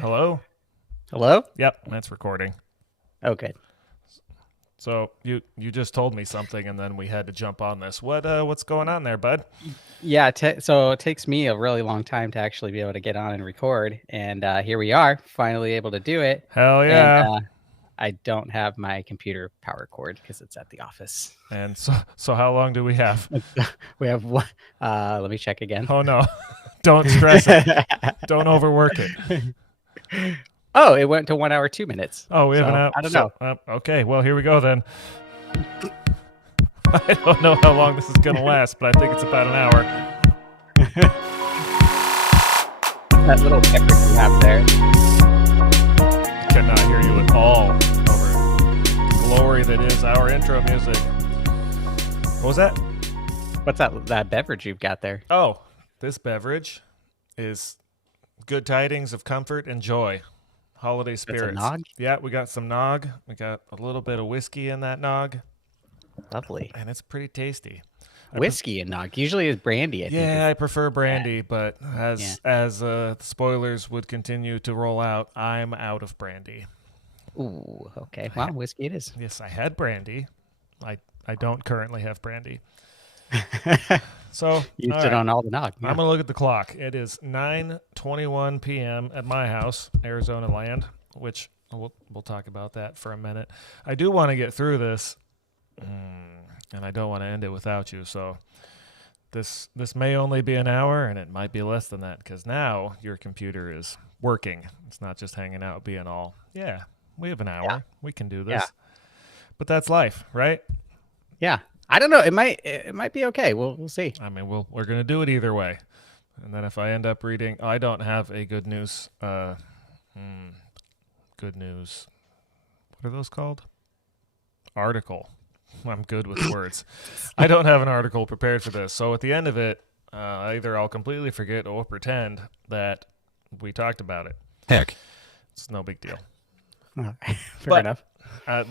Hello? Hello? Yep, that's recording. Okay. So you just told me something, and then we had to jump on this. What's going on there, bud? Yeah, so it takes me a really long time to actually be able to get on and record, and here we are, finally able to do it. Hell And yeah! I don't have my computer power cord because it's at the office. And so how long do we have? We have one. Let me check again. Oh no, don't stress it. Don't overwork it. Oh, it went to 1 hour 2 minutes. Oh, we have an So hour. I don't know. Okay, well here we go then. I don't know how long this is gonna last, but I think it's about an hour. That little pepper you have there. Cannot hear you at all over the glory that is our intro music. What was that? What's that beverage you've got there? Oh, this beverage is good tidings of comfort and joy. Holiday spirits. That's a nog? Yeah, we got some nog. We got a little bit of whiskey in that nog. Lovely. And it's pretty tasty. Whiskey and nog. Usually is brandy, I think. Yeah, I prefer brandy, but as spoilers would continue to roll out, I'm out of brandy. Ooh, okay. Well, whiskey it is. Yes, I had brandy. I don't currently have brandy. So Used it on all the nog. Yeah. I'm gonna look at the clock. It is 9:21 p.m. at my house, Arizona land, which we'll talk about that for a minute. I do want to get through this, and I don't want to end it without you. So this may only be an hour, and it might be less than that because now your computer is working. It's not just hanging out, being all, yeah, we have an hour, we can do this. Yeah. But that's life, right? Yeah. I don't know. It might be okay. We'll see. I mean, we're gonna do it either way. And then if I end up reading, I don't have a good news. Good news. What are those called? Article. I'm good with words. I don't have an article prepared for this. So at the end of it, either I'll completely forget or pretend that we talked about it. Heck, it's no big deal. Fair enough. I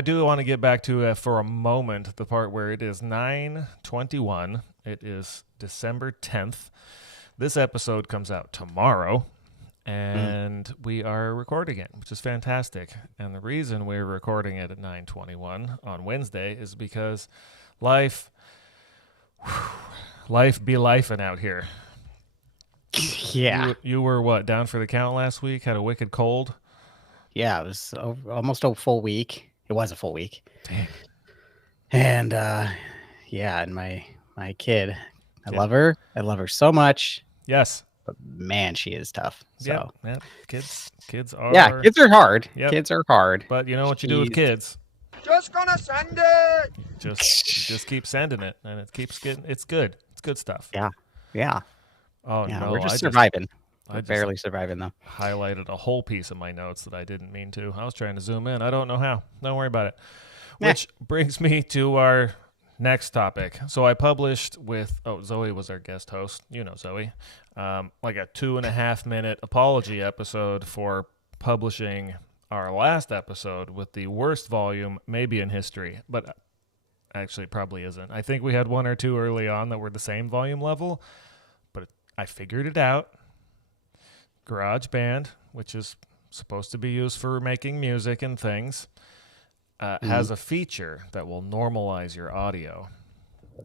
do want to get back to for a moment the part where it is 9:21. It is December 10th. This episode comes out tomorrow, and we are recording it, which is fantastic. And the reason we're recording it at 9:21 on Wednesday is because life be lifing out here. Yeah. You were what, down for the count last week? Had a wicked cold? Yeah, it was almost a full week. It was a full week. Dang. And and my kid, I love her. I love her so much. Yes. But man, she is tough. So yep. Kids are. Yeah, kids are hard. Yep. Kids are hard. But you know what you do with kids? Just gonna send it. Just keep sending it, and it's good. It's good stuff. Yeah. Oh yeah, no, we're just surviving. We're just barely surviving though. Highlighted a whole piece of my notes that I didn't mean to. I was trying to zoom in. I don't know how. Don't worry about it. Which brings me to our next topic. So I published with Zoe was our guest host. You know Zoe, like a 2.5 minute apology episode for publishing our last episode with the worst volume maybe in history, but actually it probably isn't. I think we had one or two early on that were the same volume level, but I figured it out. GarageBand, which is supposed to be used for making music and things, has a feature that will normalize your audio.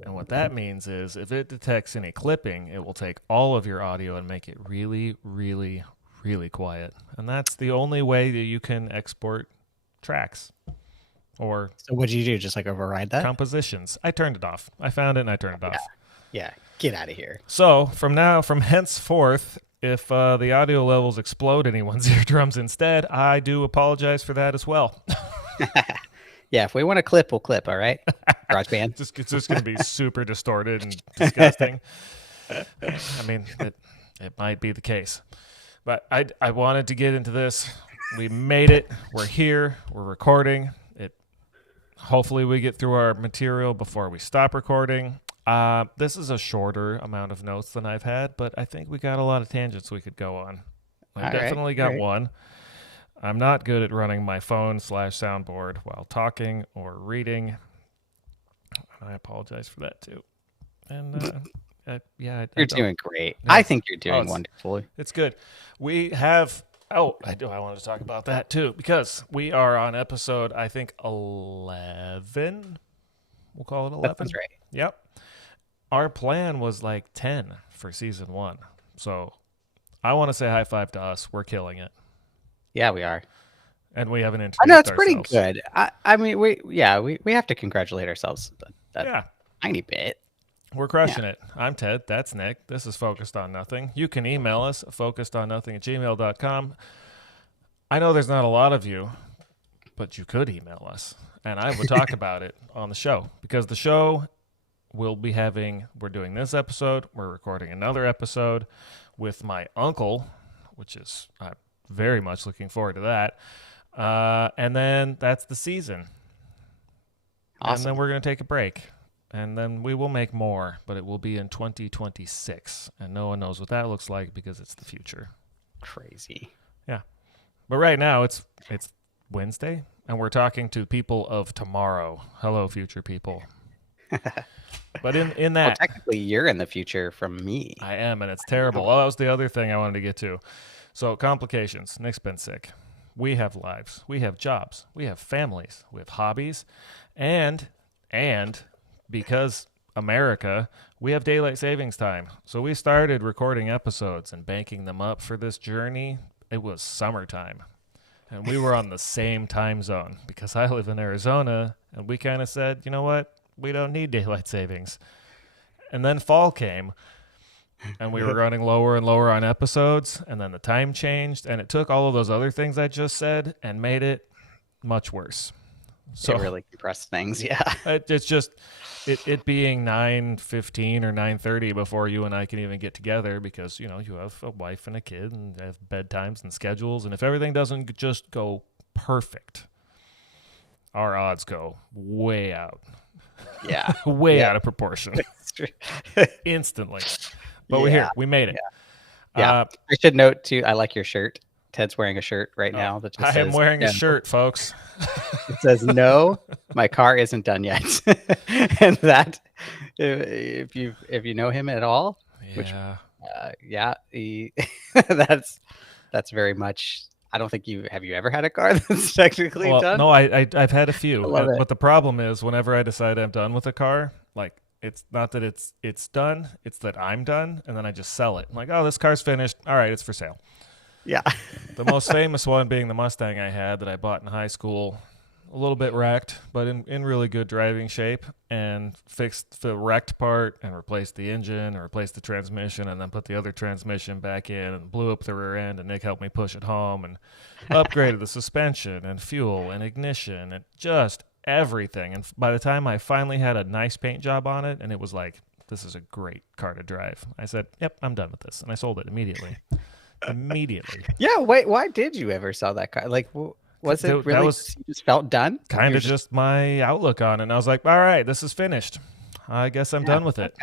And what that means is if it detects any clipping, it will take all of your audio and make it really, really, really quiet. And that's the only way that you can export tracks. Or so what did you do? Just like override that? Compositions. I turned it off. I found it and I turned it off. Yeah. Get out of here. So from henceforth, if the audio levels explode anyone's eardrums instead, I do apologize for that as well. Yeah, if we want to clip, we'll clip, all right? GarageBand. It's just going to be super distorted and disgusting. I mean, it might be the case. But I wanted to get into this. We made it. We're here. We're recording. Hopefully we get through our material before we stop recording. This is a shorter amount of notes than I've had, but I think we got a lot of tangents we could go on. I definitely got one. I'm not good at running my phone /soundboard while talking or reading. I apologize for that too. And Yeah, You're doing great. Yeah. I think you're doing it's- wonderfully. It's good. We have. Oh, I do. I wanted to talk about that too because we are on episode, I think 11. We'll call it 11. That sounds right. Yep. Our plan was like 10 for season 1. So I want to say high five to us. We're killing it. Yeah, we are. And we haven't I introduced know it's ourselves. pretty good. I mean, we have to congratulate ourselves a tiny bit. We're crushing it. I'm Ted. That's Nick. This is Focused on Nothing. You can email us, focusedonnothing@gmail.com. I know there's not a lot of you, but you could email us. And I would talk about it on the show because the show we're doing this episode. We're recording another episode with my uncle, which is, I'm very much looking forward to that. And then that's the season. Awesome. And then we're going to take a break. And then we will make more, but it will be in 2026. And no one knows what that looks like because it's the future. Crazy. Yeah. But right now it's Wednesday, and we're talking to people of tomorrow. Hello, future people. But in that... Well, technically, you're in the future from me. I am, and it's terrible. Oh, that was the other thing I wanted to get to. So, complications. Nick's been sick. We have lives. We have jobs. We have families. We have hobbies. And because America, we have daylight savings time. So we started recording episodes and banking them up for this journey. It was summertime. And we were on the same time zone because I live in Arizona. And we kind of said, you know what? We don't need daylight savings. And then fall came. And we were running lower and lower on episodes. And then the time changed. And it took all of those other things I just said and made it much worse. So it really compressed things, yeah. It's just it being 9:15 or 9:30 before you and I can even get together because, you know, you have a wife and a kid and have bedtimes and schedules. And if everything doesn't just go perfect, our odds go way out. Yeah. way out of proportion. Instantly. But we're here. We made it. Yeah. I should note, too, I like your shirt. Ted's wearing a shirt right now. That just I am says, wearing a shirt, folks. It says, no, my car isn't done yet. And that, if you know him at all, that's very much, I don't think have you ever had a car that's technically done? No, I've had a few. But the problem is whenever I decide I'm done with a car, like it's not that it's done, it's that I'm done, and then I just sell it. I'm like, oh, this car's finished. All right, it's for sale. Yeah. The most famous one being the Mustang I had that I bought in high school. A little bit wrecked, but in really good driving shape, and fixed the wrecked part and replaced the engine and replaced the transmission and then put the other transmission back in and blew up the rear end, and Nick helped me push it home and upgraded the suspension and fuel and ignition and just everything. And by the time I finally had a nice paint job on it and it was like, this is a great car to drive, I said, yep, I'm done with this. And I sold it immediately. Yeah, wait, why did you ever sell that car? Like, was it really you just felt done? Kind of just my outlook on it. And I was like, all right, this is finished. I guess I'm done with it.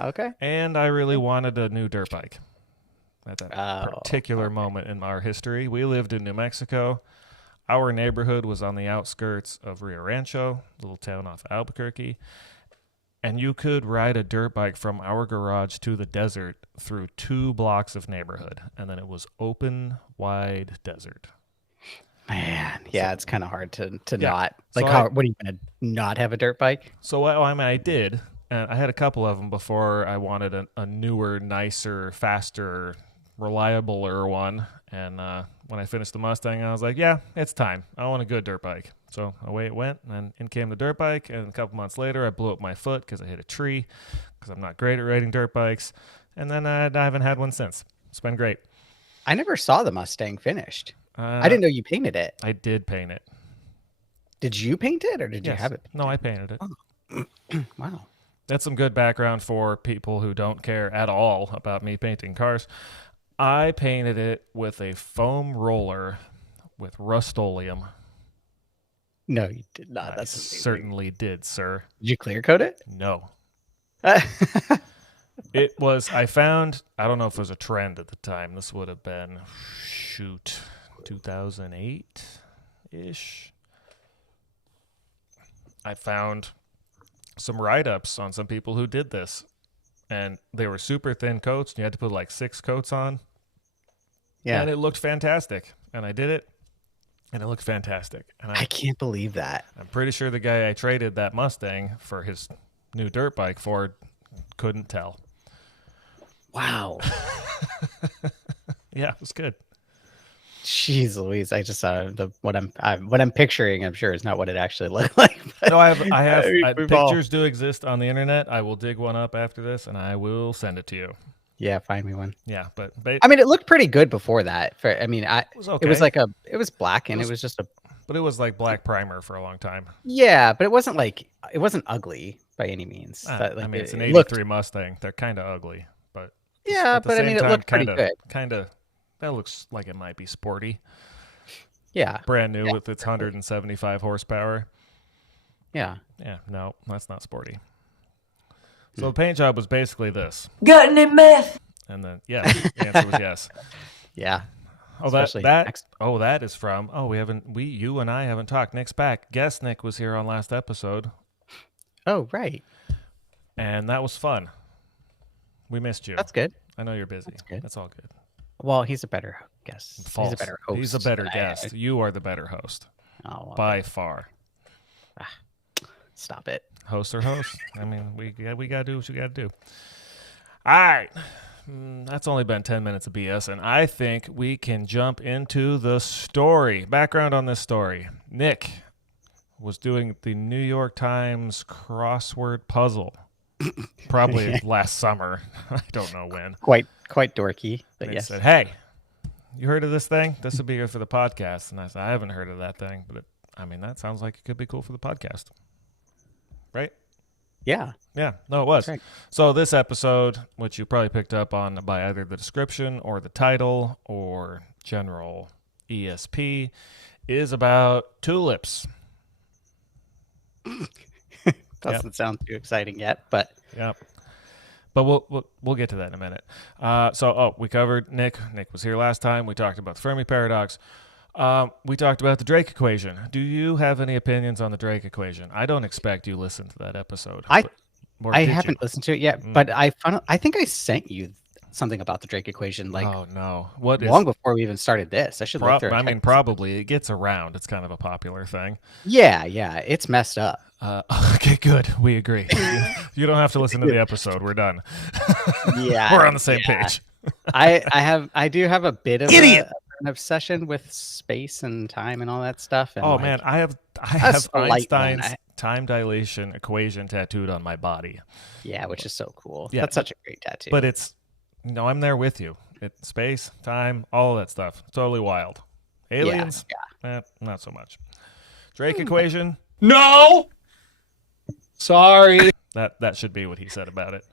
Okay. And I really wanted a new dirt bike at that particular moment in our history. We lived in New Mexico. Our neighborhood was on the outskirts of Rio Rancho, a little town off Albuquerque. And you could ride a dirt bike from our garage to the desert through 2 blocks of neighborhood. And then it was open, wide desert. Man, yeah, it's kind of hard to not. Like, what are you going to not have a dirt bike? So, I mean, I did. And I had a couple of them before I wanted a newer, nicer, faster, reliabler one. And when I finished the Mustang, I was like, yeah, it's time. I want a good dirt bike. So away it went, and in came the dirt bike. And a couple months later, I blew up my foot because I hit a tree because I'm not great at riding dirt bikes. And then I haven't had one since. It's been great. I never saw the Mustang finished. I didn't know you painted it. I did paint it. Did you paint it, or did you have it painted? No, I painted it. Oh. Wow. That's some good background for people who don't care at all about me painting cars. I painted it with a foam roller with Rust-Oleum. No, you did not. I certainly did, sir. Did you clear coat it? No. It was, I found, I don't know if it was a trend at the time. This would have been, 2008-ish. I found some write-ups on some people who did this. and they were super thin coats. And you had to put like 6 coats on. Yeah. And it looked fantastic. And I did it, and it looked fantastic. And I can't believe that. I'm pretty sure the guy I traded that Mustang for his new dirt bike for couldn't tell. Wow. Yeah, it was good. Jeez Louise, I just saw what I'm picturing. I'm sure it's not what it actually looked like. But No, I have we've all- pictures do exist on the internet. I will dig one up after this, and I will send it to you. Yeah, find me one. Yeah, but I mean, it looked pretty good before that. It was okay. It was it was black, and it was just a. But it was like black primer for a long time. Yeah, but it wasn't ugly by any means. It's an '83 looked, Mustang. They're kind of ugly, but yeah, at the but same it time, looked pretty good. Kind of, that looks like it might be sporty. Yeah, Brand new with its 175 horsepower. Yeah. Yeah, no, that's not sporty. So the paint job was basically this. Got any meth? And then, yes, the answer was yes. Yeah. Oh, that is from. Oh, you and I haven't talked. Nick's back. Guest Nick was here on last episode. Oh, right. And that was fun. We missed you. That's good. I know you're busy. That's good. That's all good. Well, he's a better guest. False. He's a better host. He's a better guest. You are the better host. Oh, well, by far. Stop it. Host or host. I mean, we got to do what you got to do. All right. That's only been 10 minutes of BS, and I think we can jump into the story. Background on this story. Nick was doing the New York Times crossword puzzle. Probably last summer. I don't know when. Quite dorky, but yes. Said, hey, you heard of this thing? This would be good for the podcast. And I said, I haven't heard of that thing, but that sounds like it could be cool for the podcast. Right? Yeah. Yeah. No, it was. Right. So this episode, which you probably picked up on by either the description or the title or general ESP, is about tulips. Doesn't sound too exciting yet, but Yep. But we'll get to that in a minute. We covered Nick. Nick was here last time. We talked about the Fermi paradox. We talked about the Drake equation. Do you have any opinions on the Drake equation? I don't expect you listened to that episode. I haven't listened to it yet, but I think I sent you something about the Drake equation oh no, long before we even started this. I should look through it. Probably it gets around. It's kind of a popular thing. Yeah, it's messed up. Okay, good. We agree. You don't have to listen to the episode. We're done. Yeah, we're on the same page. I do have a bit of an obsession with space and time and all that stuff. And man, I have Einstein's time dilation equation tattooed on my body. Yeah, which is so cool. Yeah, that's such a great tattoo. But it's I'm there with you. It's space, time, all of that stuff. Totally wild. Aliens, not so much. Drake equation. No. Sorry. That should be what he said about it.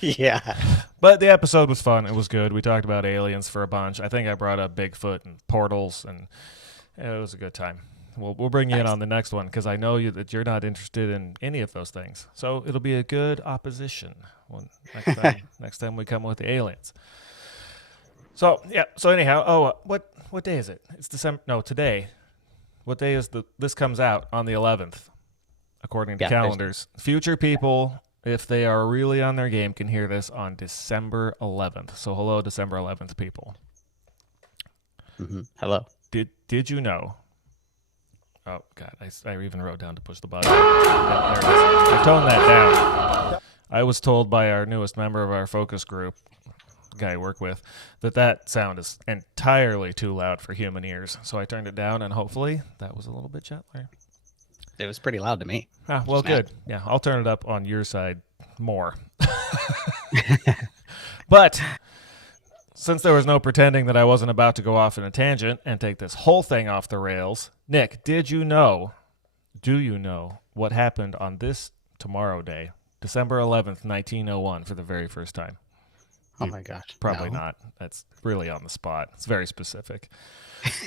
Yeah. But the episode was fun. It was good. We talked about aliens for a bunch. I think I brought up Bigfoot and portals, and it was a good time. We'll bring you in on the next one because I know that you're not interested in any of those things. So it'll be a good opposition next time we come with the aliens. So yeah. So anyhow, what day is it? It's December. No, today. What day is this comes out on the 11th, according to calendars. Future people, if they are really on their game, can hear this on December 11th. So hello, December 11th, people. Mm-hmm. Hello. Did you know? Oh God, I even wrote down to push the button. Yeah, there it is. I toned that down. I was told by our newest member of our focus group, guy I work with, that sound is entirely too loud for human ears. So I turned it down, and hopefully that was a little bit gentler. It was pretty loud to me. Well, good. Yeah, I'll turn it up on your side more. But since there was no pretending that I wasn't about to go off in a tangent and take this whole thing off the rails, Nick, do you know what happened on this tomorrow day, December 11th, 1901, for the very first time? Oh my gosh. Probably not. That's really on the spot. It's very specific.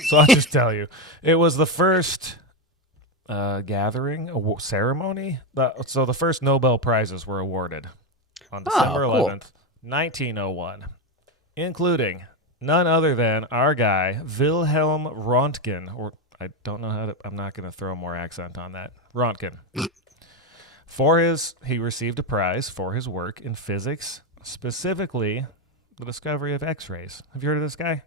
So I'll just tell you. It was the first gathering, ceremony. So the first Nobel Prizes were awarded on December 11th, 1901, including none other than our guy, Wilhelm Röntgen, or I don't know I'm not going to throw more accent on that. Röntgen. He received a prize for his work in physics specifically the discovery of X-rays. Have you heard of this guy?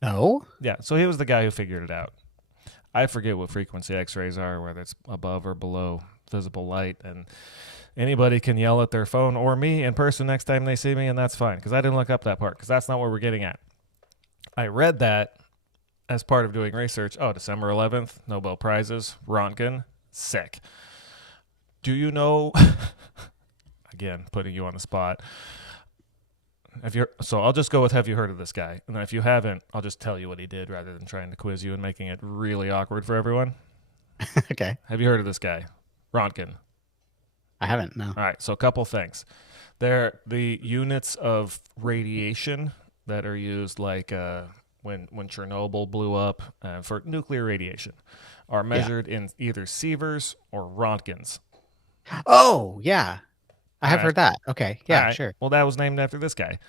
No. Yeah, so he was the guy who figured it out. I forget what frequency X-rays are, whether it's above or below visible light, and anybody can yell at their phone or me in person next time they see me, and that's fine, because I didn't look up that part, because that's not what we're getting at. I read that as part of doing research. Oh, December 11th, Nobel Prizes, Röntgen, sick. Do you know, again, putting you on the spot, so I'll just go with, have you heard of this guy? And then if you haven't, I'll just tell you what he did rather than trying to quiz you and making it really awkward for everyone. Okay. Have you heard of this guy? Röntgen. I haven't, no. All right, so a couple things. They're the units of radiation that are used, like when Chernobyl blew up for nuclear radiation, are measured in either sieverts or Röntgens. Oh, yeah. I have All right. heard that. Okay. Yeah, All right, sure. Well, that was named after this guy.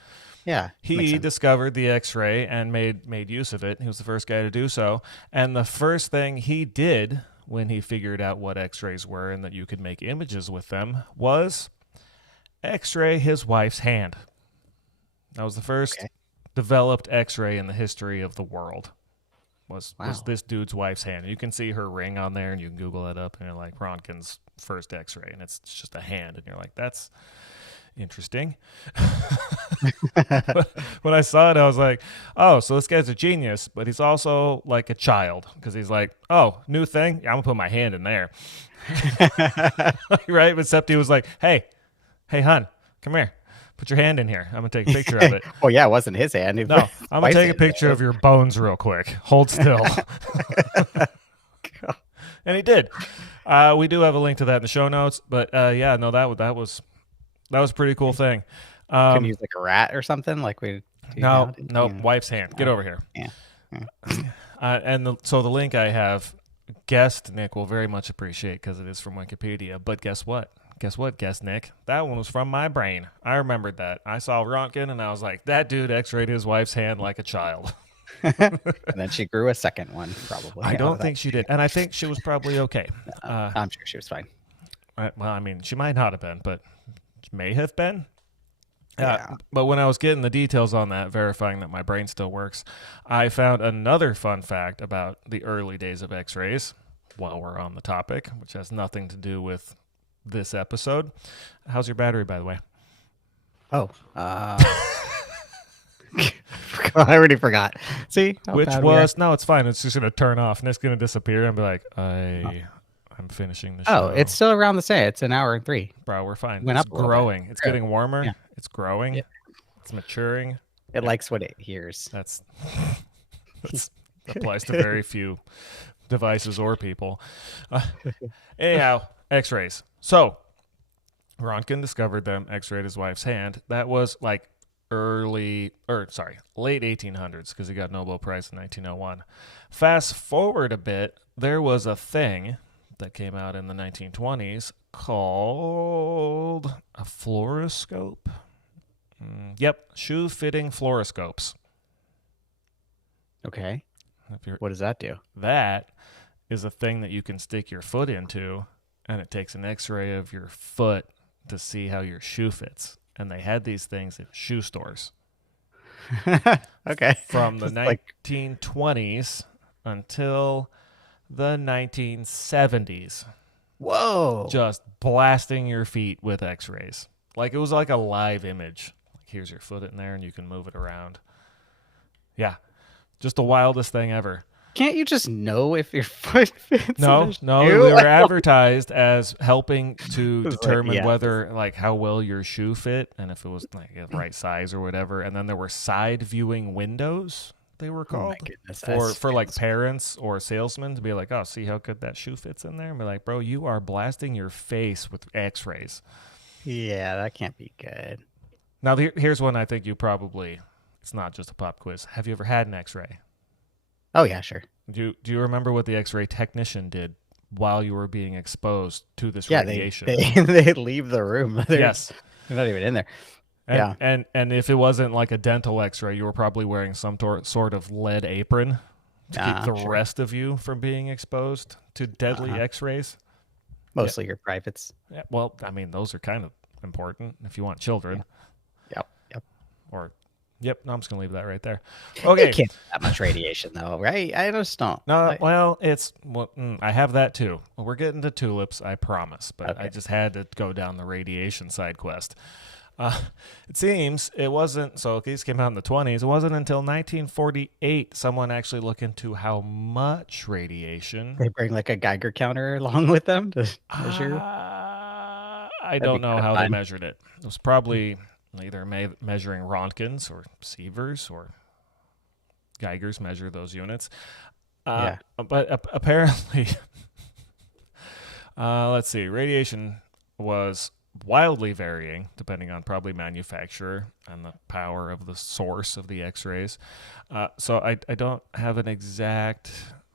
Yeah. makes He sense. discovered the X-ray and made use of it. He was the first guy to do so. And the first thing he did when he figured out what X-rays were and that you could make images with them was X-ray his wife's hand. That was the first developed X-ray in the history of the world. Was this dude's wife's hand. And you can see her ring on there, and you can Google it up, and you're like, Röntgen's first X-ray, and it's just a hand, and you're like, that's interesting. When I saw it, I was like, oh, so this guy's a genius, but he's also like a child, because he's like, oh, new thing? Yeah, I'm going to put my hand in there. Right? Except he was like, hey, hun, come here. Put your hand in here. I'm going to take a picture of it. Well, yeah, it wasn't his hand. It No, was I'm going wife's to take a hand. picture of your bones real quick. Hold still. And he did. We do have a link to that in the show notes. But yeah, no, that was a pretty cool thing. Can you use like a rat or something like we do No, now? no, Yeah. wife's hand. Get over here. Yeah. So the link I have, guest Nick will very much appreciate because it is from Wikipedia. But guess what? Guest Nick? That one was from my brain. I remembered that. I saw Röntgen and I was like, that dude X-rayed his wife's hand like a child. And then she grew a second one, probably. I don't think she did. And I think she was probably okay. I'm sure she was fine. Well, I mean, she might not have been, but she may have been. Yeah. But when I was getting the details on that, verifying that my brain still works, I found another fun fact about the early days of X-rays while we're on the topic, which has nothing to do with this episode. How's your battery, by the way? Oh. I already forgot. See? How Which bad we are. was, no, it's fine. It's just going to turn off and it's going to disappear and be like, I'm finishing the show. Oh, it's still around the same. It's an hour and 3. Bro, we're fine. Went It's up a little bit. growing. It's getting warmer. Yeah. It's growing. Yeah. It's maturing. It likes what it hears. That's applies to very few devices or people. Anyhow, X-rays. So Röntgen discovered them, X-rayed his wife's hand. That was like late 1800s because he got a Nobel Prize in 1901. Fast forward a bit, there was a thing that came out in the 1920s called a fluoroscope. Yep, shoe-fitting fluoroscopes. Okay. If you're, What does that do? that is a thing that you can stick your foot into, and it takes an X-ray of your foot to see how your shoe fits. And they had these things in shoe stores Okay. from the Just like- 1920s until the 1970s. Whoa. Just blasting your feet with X-rays. Like it was like a live image. Like here's your foot in there, and you can move it around. Yeah, just the wildest thing ever. Can't you just know if your foot fits? No, in a no, shoe? they were advertised as helping to It's like, determine yeah. whether, like, how well your shoe fit and if it was like the right size or whatever. And then there were side viewing windows, they were Oh my called, goodness. for like parents or salesmen to be like, oh, see how good that shoe fits in there, and be like, bro, you are blasting your face with X-rays. Yeah, that can't be good. Now, here's one I think you probably. It's not just a pop quiz. Have you ever had an X-ray? Oh yeah, sure. Do you remember what the X-ray technician did while you were being exposed to this Yeah, radiation? they leave the room. Yes. They're not even in there. And, Yeah. and if it wasn't like a dental X-ray, you were probably wearing some sort of lead apron to keep the Sure. rest of you from being exposed to deadly X-rays. Mostly your privates. Yeah, well, I mean, those are kind of important if you want children. Yep. Or, yep, no, I'm just going to leave that right there. It Okay. can't be that much radiation, though, right? I just don't. No, well, I have that too. We're getting to tulips, I promise, but I just had to go down the radiation side quest. It seems it wasn't, so these came out in the 20s. It wasn't until 1948 someone actually looked into how much radiation. They bring like a Geiger counter along with them to measure. I don't know how they measured it. It was probably either measuring Rontgens or Sievers or Geigers measure those units. But apparently, let's see, radiation was wildly varying depending on probably manufacturer and the power of the source of the X-rays. So I don't have an exact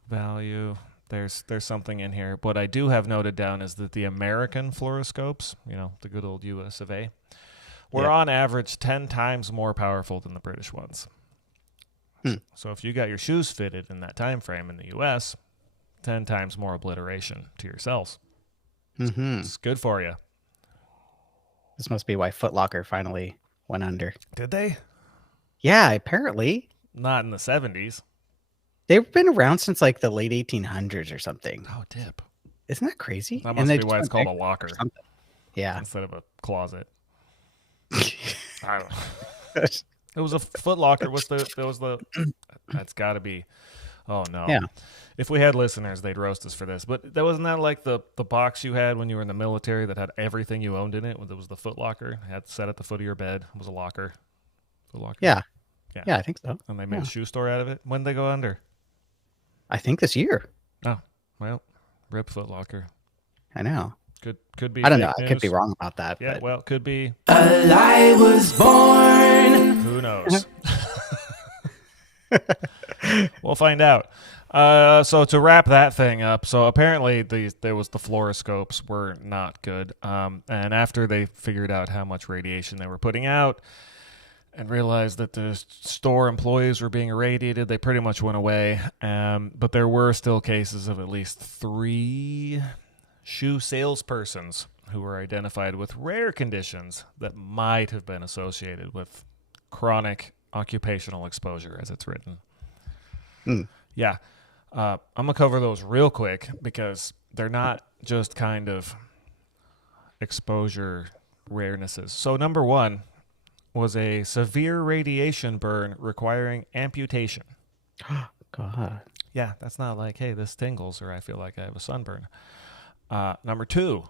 value. There's something in here. What I do have noted down is that the American fluoroscopes, the good old US of A, were on average 10 times more powerful than the British ones. So if you got your shoes fitted in that time frame in the US, 10 times more obliteration to your cells. It's good for you. This must be why Foot Locker finally went under. Did they? Yeah, apparently. Not in the 70s. They've been around since like the late 1800s or something. Oh, tip. Isn't that crazy? That must be why it's called a locker. Yeah. Instead of a closet. I don't know. It was a Foot Locker. That's got to be. Oh, no. Yeah. If we had listeners, they'd roast us for this. But wasn't that like the box you had when you were in the military that had everything you owned in it? It was the Foot Locker. It had set at the foot of your bed. It was a locker. Foot Locker. Yeah. Yeah, I think so. And they made a shoe store out of it. When did they go under? I think this year. Oh, well, rip Foot Locker. I know. Could be. I don't know. News. I could be wrong about that. Yeah, but... well, could be. A lie was born. Who knows? We'll find out. So to wrap that thing up, so apparently the fluoroscopes were not good. And after they figured out how much radiation they were putting out and realized that the store employees were being irradiated, they pretty much went away. But there were still cases of at least 3 shoe salespersons who were identified with rare conditions that might have been associated with chronic occupational exposure, as it's written. Yeah. I'm going to cover those real quick because they're not just kind of exposure rarenesses. So number 1 was a severe radiation burn requiring amputation. God. Yeah, that's not like, hey, this tingles or I feel like I have a sunburn. Number 2,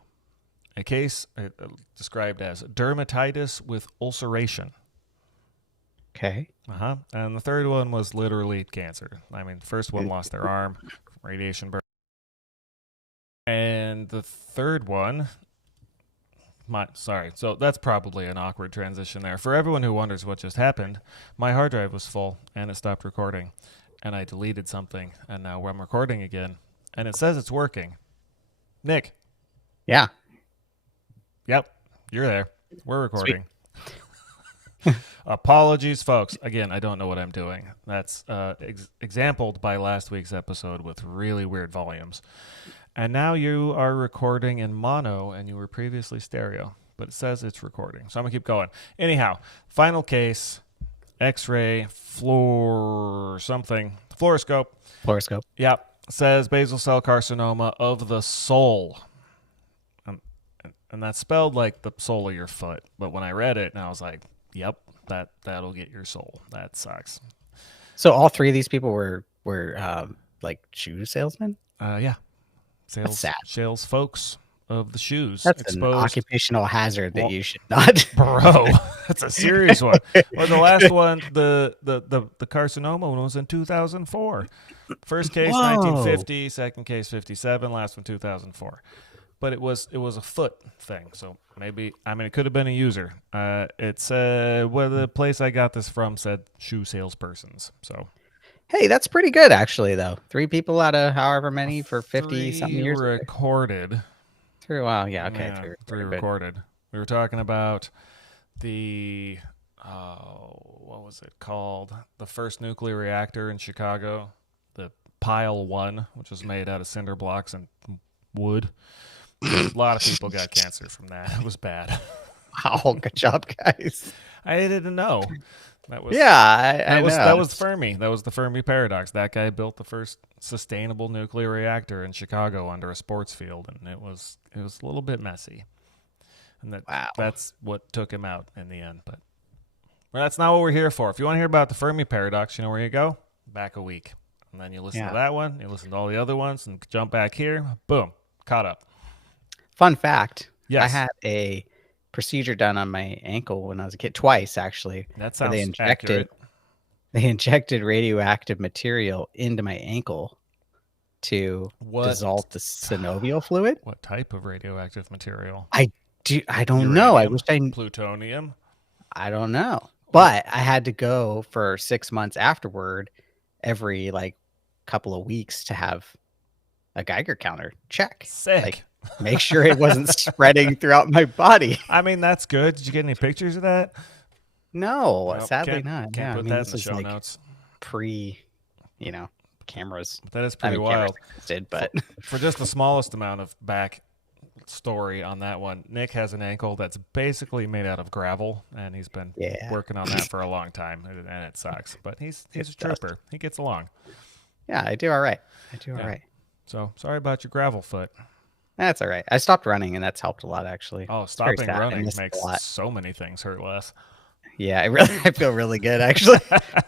a case described as dermatitis with ulceration. Okay. And the third one was literally cancer. I mean, the first one lost their arm, radiation burn. And the third one, so that's probably an awkward transition there. For everyone who wonders what just happened, my hard drive was full and it stopped recording. And I deleted something, and now I'm recording again. And it says it's working. Nick. Yeah. Yep, you're there. We're recording. Apologies, folks. Again, I don't know what I'm doing. That's exampled by last week's episode with really weird volumes. And now you are recording in mono, and you were previously stereo. But it says it's recording. So I'm going to keep going. Anyhow, final case, X-ray, fluoroscope. Fluoroscope. Yep. Says basal cell carcinoma of the sole. And that's spelled like the sole of your foot. But when I read it, and I was like, yep, that'll get your soul. That sucks. So all 3 of these people were like shoe salesmen? Yeah. Sales folks of the shoes. That's exposed. an occupational hazard that you should not. Bro, that's a serious one. Well, the last one, the carcinoma one was in 2004. First case, 1950. Second case, 57. Last one, 2004. But it was a foot thing, so maybe it could have been a user. It's the place I got this from said shoe salespersons. So, hey, that's pretty good actually, though. 3 people out of however many for 50 something years. Recorded. 3. Wow, yeah, okay, yeah, 3 recorded. We were talking about the what was it called? The first nuclear reactor in Chicago, the Pile 1, which was made out of cinder blocks and wood. A lot of people got cancer from that. It was bad. Wow, good job, guys. I didn't know. That was Yeah, I know. that was Fermi. That was the Fermi paradox. That guy built the first sustainable nuclear reactor in Chicago under a sports field, and it was a little bit messy. And that's what took him out in the end. But that's not what we're here for. If you want to hear about the Fermi paradox, you know where you go? Back a week. And then you listen to that one, you listen to all the other ones, and jump back here. Boom, caught up. Fun fact. Yes. I had a procedure done on my ankle when I was a kid, twice actually. That sounds accurate. They injected radioactive material into my ankle to dissolve the synovial fluid. What type of radioactive material? I don't know. I wish plutonium. I don't know. But I had to go for 6 months afterward, every couple of weeks, to have a Geiger counter check. Sick. Make sure it wasn't spreading throughout my body. I mean, that's good. Did you get any pictures of that? No, sadly not. Can't put that in the show notes. Cameras. That is pretty wild. But for just the smallest amount of back story on that one, Nick has an ankle that's basically made out of gravel, and he's been working on that for a long time, and it sucks. But he's a trooper. He gets along. Yeah, I do all right. All right. So sorry about your gravel foot. That's all right. I stopped running, and that's helped a lot, actually. Oh, stopping running makes so many things hurt less. Yeah, I feel really good, actually.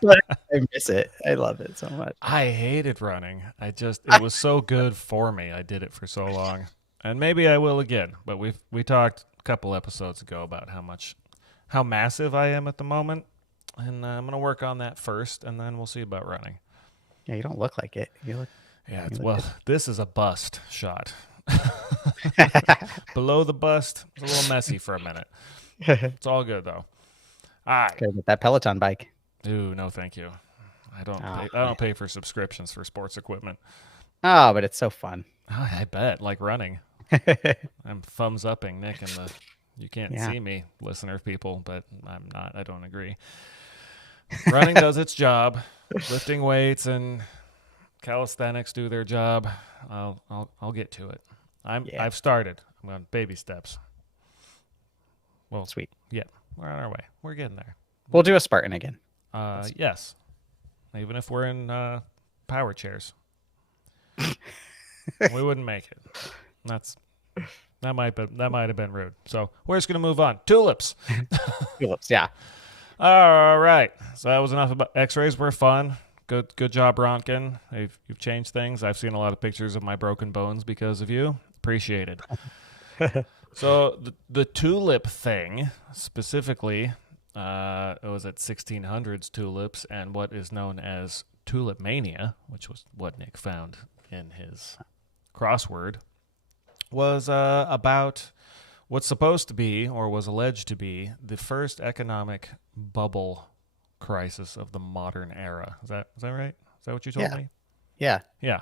But I miss it. I love it so much. I hated running. It was so good for me. I did it for so long. And maybe I will again. But we talked a couple episodes ago about how massive I am at the moment. And I'm going to work on that first, and then we'll see about running. Yeah, you don't look like it. This is a bust shot. Below the bust, it's a little messy for a minute. It's all good though. All right, gotta get that Peloton bike. Ooh, no, thank you. I don't pay for subscriptions for sports equipment. Oh, but it's so fun. Oh, I bet, like running. I'm thumbs upping Nick, and you can't see me, listener people, but I'm not. I don't agree. Running does its job. Lifting weights and calisthenics do their job. I'll get to it. I've started. I'm on baby steps. Well, sweet. Yeah, we're on our way. We're getting there. We'll do a Spartan again. Yes. Even if we're in power chairs, we wouldn't make it. That might have been rude. So we're just gonna move on. Tulips. Tulips. Yeah. All right. So that was enough about X-rays. Were fun. Good job, Ronkin. You've changed things. I've seen a lot of pictures of my broken bones because of you. Appreciated. So the tulip thing specifically, it was at 1600s tulips, and what is known as Tulip Mania, which was what Nick found in his crossword, was about what's supposed to be, or was alleged to be, the first economic bubble crisis of the modern era. Is that right? Is that what you told me? Yeah. Yeah.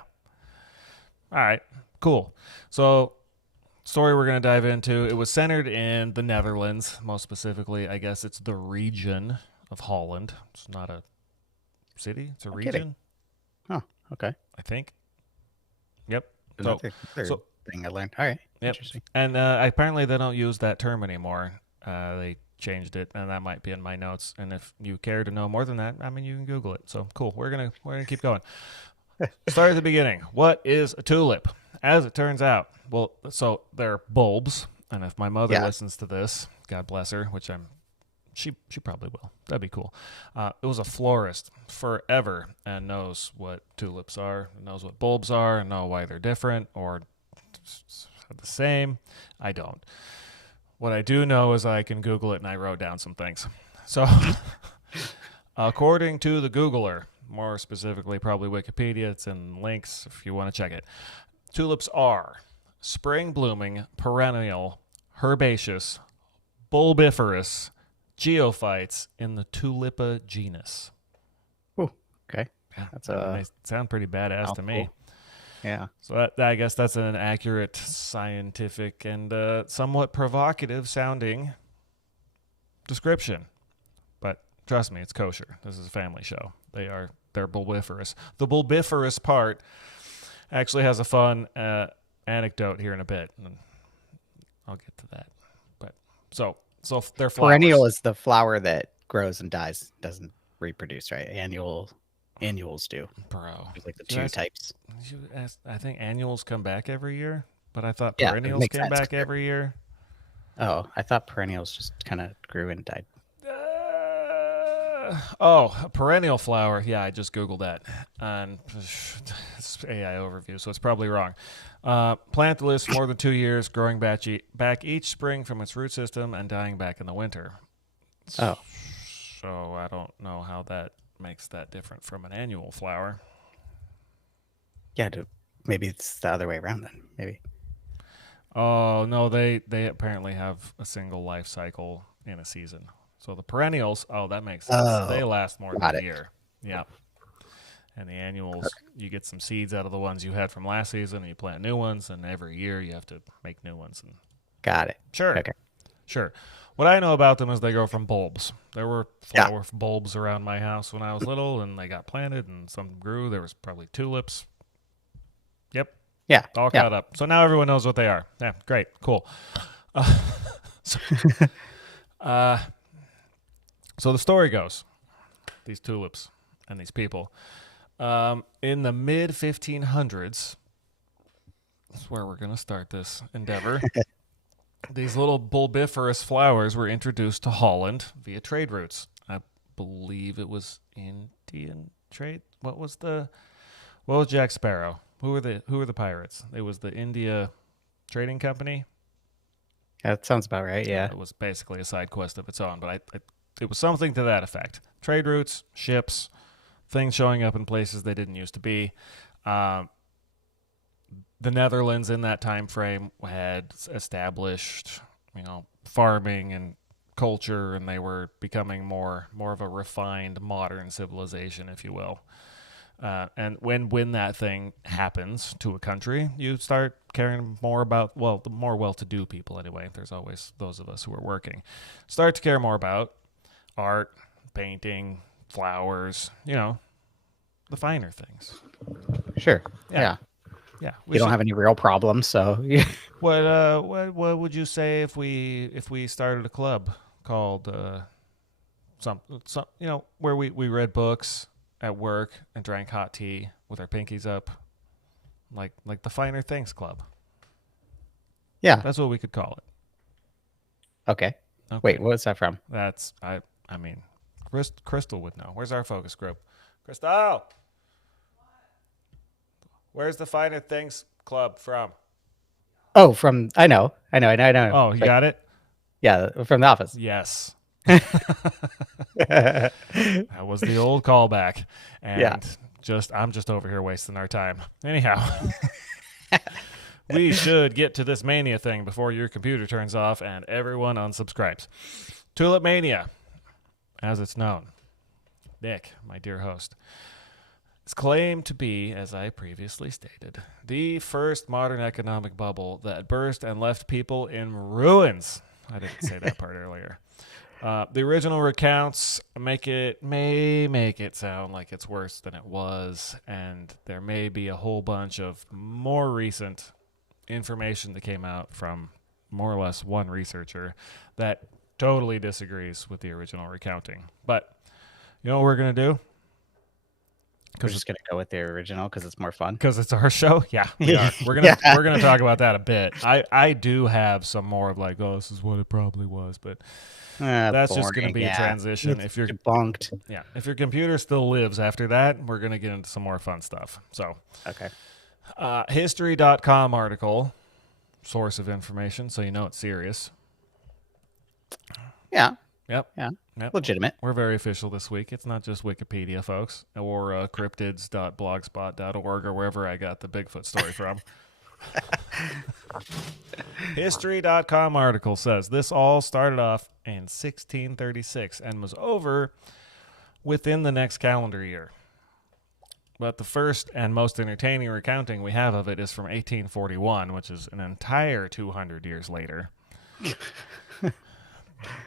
All right. Cool. So, story we're going to dive into. It was centered in the Netherlands, most specifically. I guess it's the region of Holland. It's not a city. It's a region. Kidding. Oh, okay. I think. Yep. Another thing I learned. All right. Yep. Interesting. And apparently they don't use that term anymore. They changed it, and that might be in my notes. And if you care to know more than that, I mean, you can Google it. So cool. We're gonna keep going. Start at the beginning. What is a tulip? As it turns out, well, so they're bulbs, and if my mother listens to this, God bless her, which she probably will. That'd be cool. It was a florist forever and knows what tulips are, knows what bulbs are, and know why they're different or the same. I don't. What I do know is I can Google it, and I wrote down some things. So, according to the Googler, more specifically probably Wikipedia, it's in links if you want to check it. Tulips are spring-blooming, perennial, herbaceous, bulbiferous geophytes in the Tulipa genus. Oh, okay. Yeah, they sound pretty badass to me. Yeah. So I guess that's an accurate, scientific, and somewhat provocative sounding description. But trust me, it's kosher. This is a family show. They're bulbiferous. The bulbiferous part actually has a fun anecdote here in a bit, and I'll get to that. But so So they're flowers. Perennial is the flower that grows and dies, doesn't reproduce, right? Annuals do. Bro. There's like the You two ask- types. I think annuals come back every year, but I thought Yeah, it perennials makes came sense. back every year. Oh, I thought perennials just kind of grew and died. A perennial flower. Yeah, I just Googled that. And it's AI overview, so it's probably wrong. Plant that lives for more than 2 years, growing back each spring from its root system and dying back in the winter. Oh, So I don't know how that makes that different from an annual flower. yeah. Maybe it's the other way around then. Maybe. Oh, no, they apparently have a single life cycle in a season. So the perennials, that makes sense. Oh, They last more got than a it. year. Yeah. And the annuals, you get some seeds out of the ones you had from last season, and you plant new ones, and every year you have to make new ones. And Got it. Sure. Okay. Sure. What I know about them is they grow from bulbs. There were flower bulbs around my house when I was little, and they got planted, and some grew. There was probably tulips. Yep. Yeah. All yeah. caught up. So now everyone knows what they are. Yeah, great. Cool. So, so the story goes, these tulips and these people, in the mid 1500s, that's where we're going to start this endeavor. These little bulbiferous flowers were introduced to Holland via trade routes. I believe it was Indian trade. What was Jack Sparrow? Who were the pirates? It was the India Trading Company. That sounds about right. Yeah. It was basically a side quest of its own, but it was something to that effect. Trade routes, ships, things showing up in places they didn't used to be. The Netherlands in that time frame had established, farming and culture, and they were becoming more of a refined modern civilization, if you will. And when that thing happens to a country, you start caring more about, the more well-to-do people anyway. There's always those of us who are working. Start to care more about art, painting, flowers, the finer things. Sure. Yeah. Yeah. Yeah. You don't have any real problems, so What would you say if we started a club called some where we read books at work and drank hot tea with our pinkies up, like the Finer Things Club? yeah. That's what we could call it. Okay. Wait, what's that from? That's I mean, Crystal would know. Where's our focus group? Crystal, where's the Finer Things Club from? Oh, I know. Oh, you got it? Yeah, from The Office. Yes. That was the old callback. And I'm just over here wasting our time. Anyhow, we should get to this Mania thing before your computer turns off and everyone unsubscribes. Tulip Mania, as it's known. Nick, my dear host, is claimed to be, as I previously stated, the first modern economic bubble that burst and left people in ruins. I didn't say that part earlier. The original recounts may make it sound like it's worse than it was, and there may be a whole bunch of more recent information that came out from more or less one researcher that totally disagrees with the original recounting. But you know what we're going to do? We're just going to go with the original because it's more fun. Because it's our show? Yeah, we are. We're gonna talk about that a bit. I do have some more of like, this is what it probably was, but that's boring, just going to be a transition. It's If you're debunked. Yeah, if your computer still lives after that, we're going to get into some more fun stuff. So, Okay. History.com article, source of information, so you know it's serious. Yeah. Yep. Yeah. Yep. Legitimate. We're very official this week. It's not just Wikipedia, folks, or cryptids.blogspot.org or wherever I got the Bigfoot story from. History.com article says this all started off in 1636 and was over within the next calendar year. But the first and most entertaining recounting we have of it is from 1841, which is an entire 200 years later.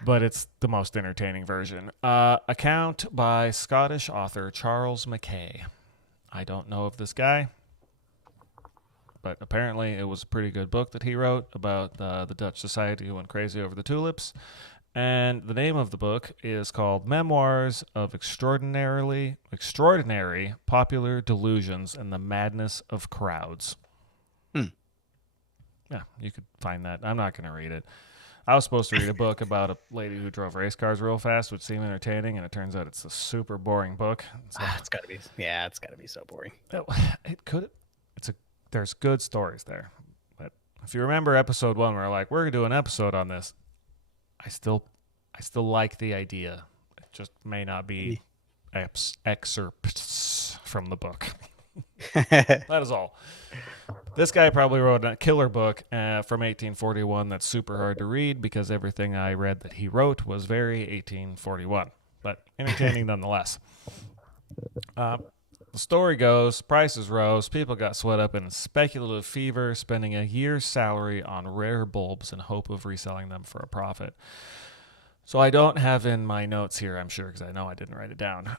But it's the most entertaining version. Account by Scottish author Charles Mackay. I don't know of this guy, but apparently it was a pretty good book that he wrote about the Dutch society who went crazy over the tulips. And the name of the book is called Memoirs of Extraordinary Popular Delusions and the Madness of Crowds. Yeah, you could find that. I'm not going to read it. I was supposed to read a book about a lady who drove race cars real fast, which seemed entertaining, and it turns out it's a super boring book. So, It's got to be. Yeah, it's got to be so boring. it could. There's good stories there, but if you remember episode 1, we're like, we're gonna do an episode on this. I still like the idea. It just may not be excerpts from the book. That is all. This guy probably wrote a killer book from 1841 that's super hard to read because everything I read that he wrote was very 1841, but entertaining nonetheless. The story goes, prices rose, people got swept up in a speculative fever, spending a year's salary on rare bulbs in hope of reselling them for a profit. So I don't have in my notes here, I'm sure, because I know I didn't write it down.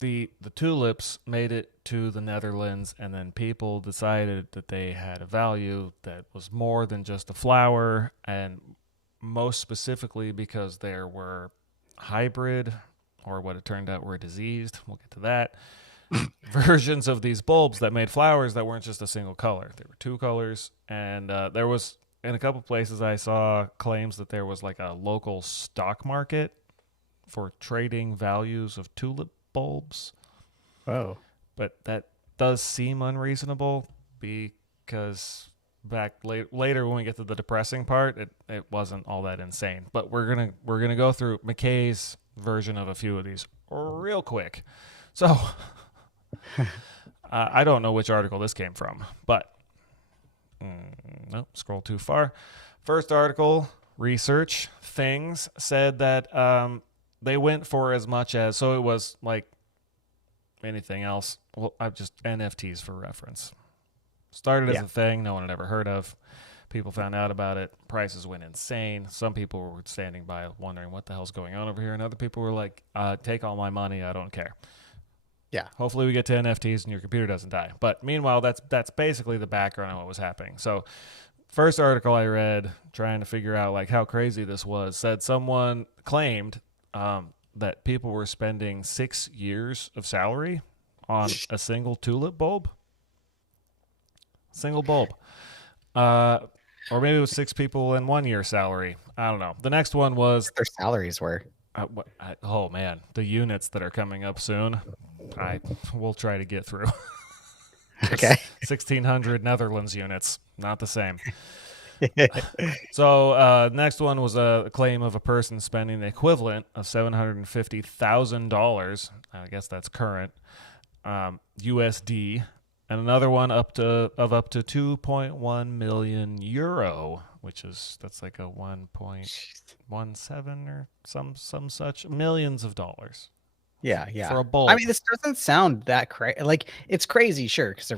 The tulips made it to the Netherlands, and then people decided that they had a value that was more than just a flower, and most specifically because there were hybrid, or what it turned out were diseased, we'll get to that, versions of these bulbs that made flowers that weren't just a single color. There were 2 colors, and there was, in a couple places I saw claims that there was like a local stock market for trading values of tulip bulbs. Oh. But that does seem unreasonable because later when we get to the depressing part, it wasn't all that insane. But we're gonna go through McKay's version of a few of these real quick. So I don't know which article this came from, but nope, scroll too far. First article, research things said that they went for as much as, so it was like anything else. Well, I've just NFTs for reference. Started as a thing no one had ever heard of. People found out about it. Prices went insane. Some people were standing by wondering what the hell's going on over here. And other people were like, take all my money. I don't care. Yeah. Hopefully we get to NFTs and your computer doesn't die. But meanwhile, that's basically the background of what was happening. So first article I read trying to figure out like how crazy this was said someone claimed that people were spending 6 years of salary on a single tulip bulb. Single bulb. Or maybe it was 6 people in 1 year's salary. I don't know. The next one was Their salaries were. oh man, the units that are coming up soon. We'll try to get through. Okay. 1,600 Netherlands units, not the same. So next one was a claim of a person spending the equivalent of $750,000. I guess that's current USD. And another one up to 2.1 million euro, that's like a 1.17 or some such millions of dollars. Yeah. For a bulb. I mean, this doesn't sound that crazy. Like, it's crazy, sure, because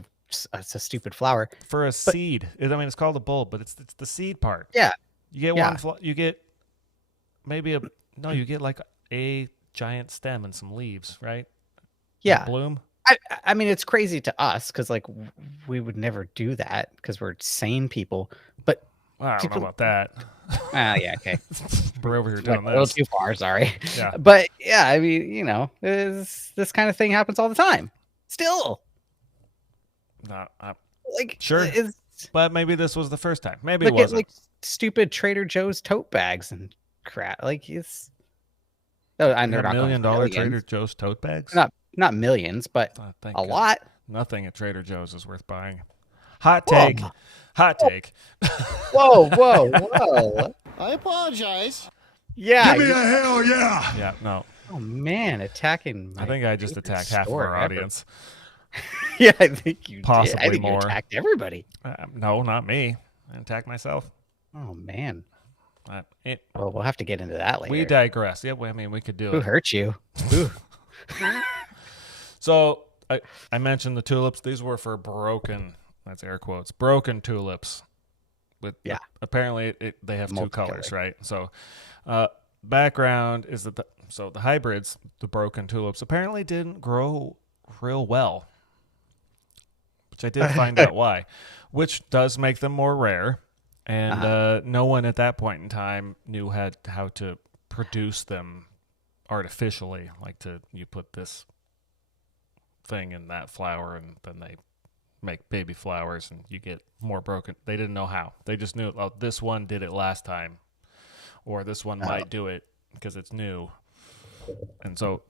it's a stupid flower. For a seed. It's called a bulb, but it's the seed part. Yeah. You get you get maybe you get like a giant stem and some leaves, right? Yeah. A bloom. I mean, it's crazy to us because, like, we would never do that because we're sane people. But I don't know about that. Yeah, okay. We're over here doing A little this. too far, sorry. Yeah. But yeah, I mean, this kind of thing happens all the time. Still, like, sure. But maybe this was the first time. Maybe it look at wasn't. like stupid Trader Joe's tote bags and crap. Like it's. Oh, and they're not $1 million millions. Trader Joe's tote bags. Not millions, but Thank a God. lot. Nothing at Trader Joe's is worth buying. Hot take. Whoa. Hot take. Whoa. I apologize. Yeah. Give me a hell yeah! Yeah, no. Oh man, attacking. I think I just attacked half of our audience. Yeah, I think you Possibly did. I think more. you attacked everybody. No, not me. I attacked myself. Oh man. Well, Well, we'll have to get into that later. we digress. Yeah, we could do Who it. hurt you? Ooh. So I mentioned the tulips. These were for broken, that's air quotes, broken tulips. Apparently they have two colors, right? So background is that the hybrids, the broken tulips, apparently didn't grow real well, which I did find out why, which does make them more rare. And no one at that point in time knew how to produce them artificially. You put this thing in that flower, and then they make baby flowers, and you get more broken. They didn't know how. They just knew, oh, this one did it last time, or this one might do it because it's new. And so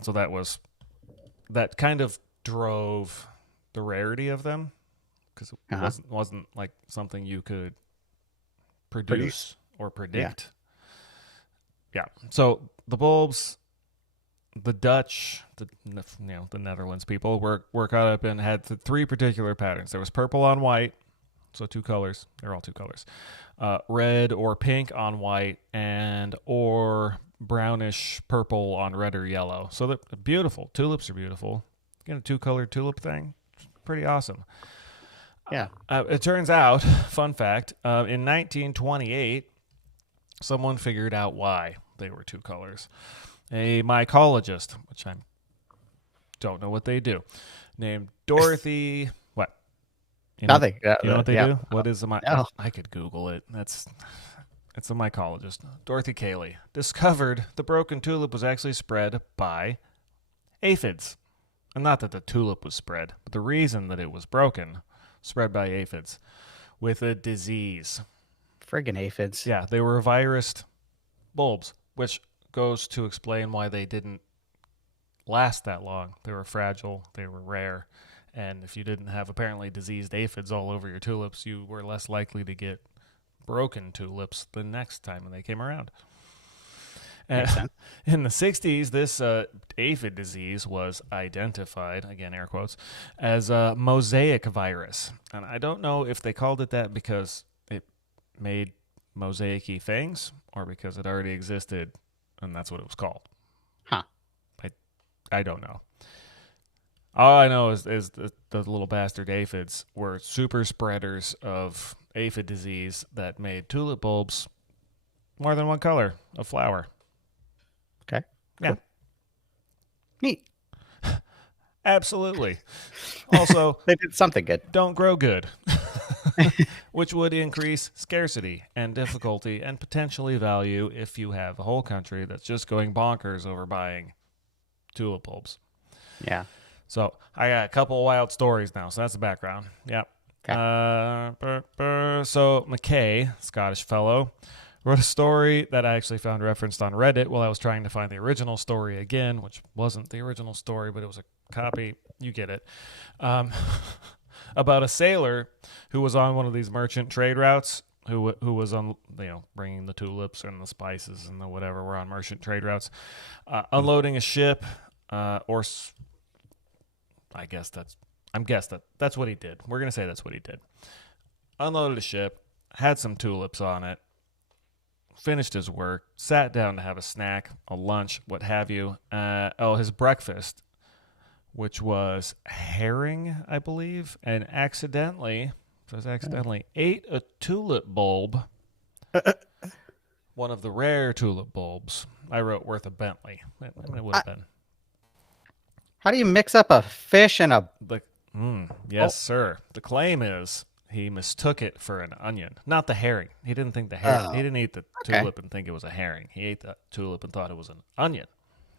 that kind of drove the rarity of them, because it wasn't like something you could produce or predict. Yeah. So the bulbs, the Dutch, the Netherlands people were caught up and had three particular patterns. There was purple on white, so two colors. They're all two colors. Red or pink on white, or brownish purple on red or yellow. So they're beautiful. Tulips are beautiful. Get a two-colored tulip thing. Pretty awesome. Yeah. It turns out, fun fact, in 1928, someone figured out why they were two colors. A mycologist, which I don't know what they do, named Dorothy. What? Nothing. You know what they do? What is a No. I could Google it. It's a mycologist. Dorothy Cayley discovered the broken tulip was actually spread by aphids. And not that the tulip was spread, but the reason that it was broken, spread by aphids with a disease. Friggin' aphids. Yeah, they were virused bulbs, which goes to explain why they didn't last that long. They were fragile, they were rare, and if you didn't have apparently diseased aphids all over your tulips, you were less likely to get broken tulips the next time when they came around. In the 60s, this aphid disease was identified, again, air quotes, as a mosaic virus. And I don't know if they called it that because it made mosaic-y things or because it already existed and that's what it was called. Huh. I don't know. All I know is the little bastard aphids were super spreaders of aphid disease that made tulip bulbs more than one color of flower. Okay. Yeah. Cool. Neat. Absolutely. Also, they did something good. Don't grow good, which would increase scarcity and difficulty and potentially value if you have a whole country that's just going bonkers over buying tulip bulbs. Yeah. So I got a couple of wild stories now. So that's the background. Yep. Okay. So McKay, Scottish fellow, wrote a story that I actually found referenced on Reddit while I was trying to find the original story again, which wasn't the original story, but it was a copy. You get it. About a sailor who was on one of these merchant trade routes, who was on, bringing the tulips and the spices and the whatever were on merchant trade routes, unloading a ship, I guess that's what he did. We're going to say that's what he did. Unloaded a ship, had some tulips on it, finished his work, sat down to have a snack, a lunch, what have you. His breakfast, which was herring, I believe, and accidentally ate a tulip bulb, one of the rare tulip bulbs. I wrote worth a Bentley. It would have been. How do you mix up a fish and a... Yes, sir. The claim is he mistook it for an onion, not the herring. He didn't think the herring. He didn't eat the tulip and think it was a herring. He ate the tulip and thought it was an onion.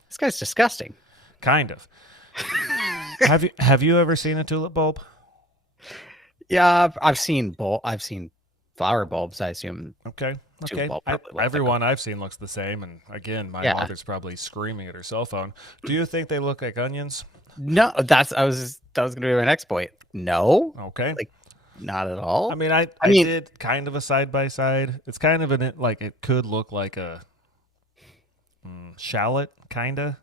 This guy's disgusting. Kind of. Have you ever seen a tulip bulb? Yeah, I've seen flower bulbs. I assume. Okay. Bulb Everyone I've seen looks the same, and again, my mother's probably screaming at her cell phone. Do you think they look like onions? No, that was going to be my next point. No. Okay. Not at all. I mean, I did kind of a side by side. It's kind of it could look like a shallot, kinda.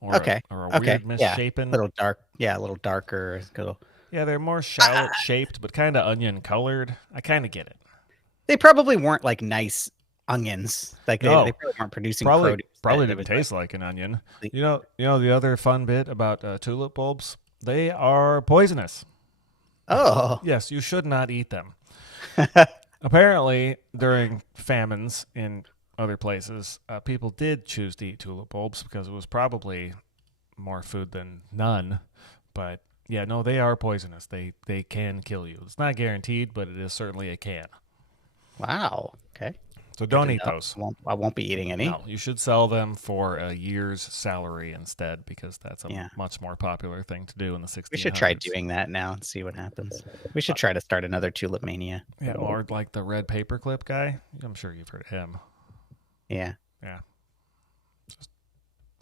Or a weird misshapen. A little dark. Yeah, a little darker. Yeah, they're more shallot shaped, but kind of onion colored. I kind of get it. They probably weren't like nice onions. They probably weren't producing produce. Probably didn't taste like an onion. You know the other fun bit about tulip bulbs? They are poisonous. Oh. Yes, you should not eat them. Apparently, during famines in other places, people did choose to eat tulip bulbs because it was probably more food than none. But yeah, no, they are poisonous. They can kill you. It's not guaranteed, but it is certainly a can. Wow. Okay. So don't Good eat to know. those. I won't be eating any. No, you should sell them for a year's salary instead, because that's a Yeah. much more popular thing to do in the 1600s. We should try doing that now and see what happens. We should try to start another Tulip Mania. Yeah, or like the red paperclip guy. I'm sure you've heard of him. Yeah. Yeah. Just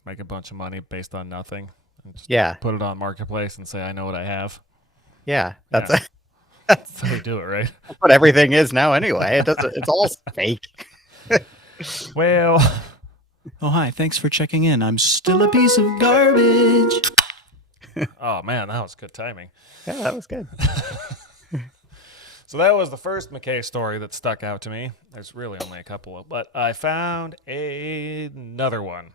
make a bunch of money based on nothing. And just Yeah. put it on Marketplace and say, I know what I have. Yeah. That's Yeah. That's how we do it, right? what everything is now anyway. It doesn't. It's all fake. Well, Oh, hi. Thanks for checking in. I'm still a piece of garbage. oh man, that was good timing. Yeah, that was good. So that was the first McKay story that stuck out to me. There's really only a couple of, but I found another one.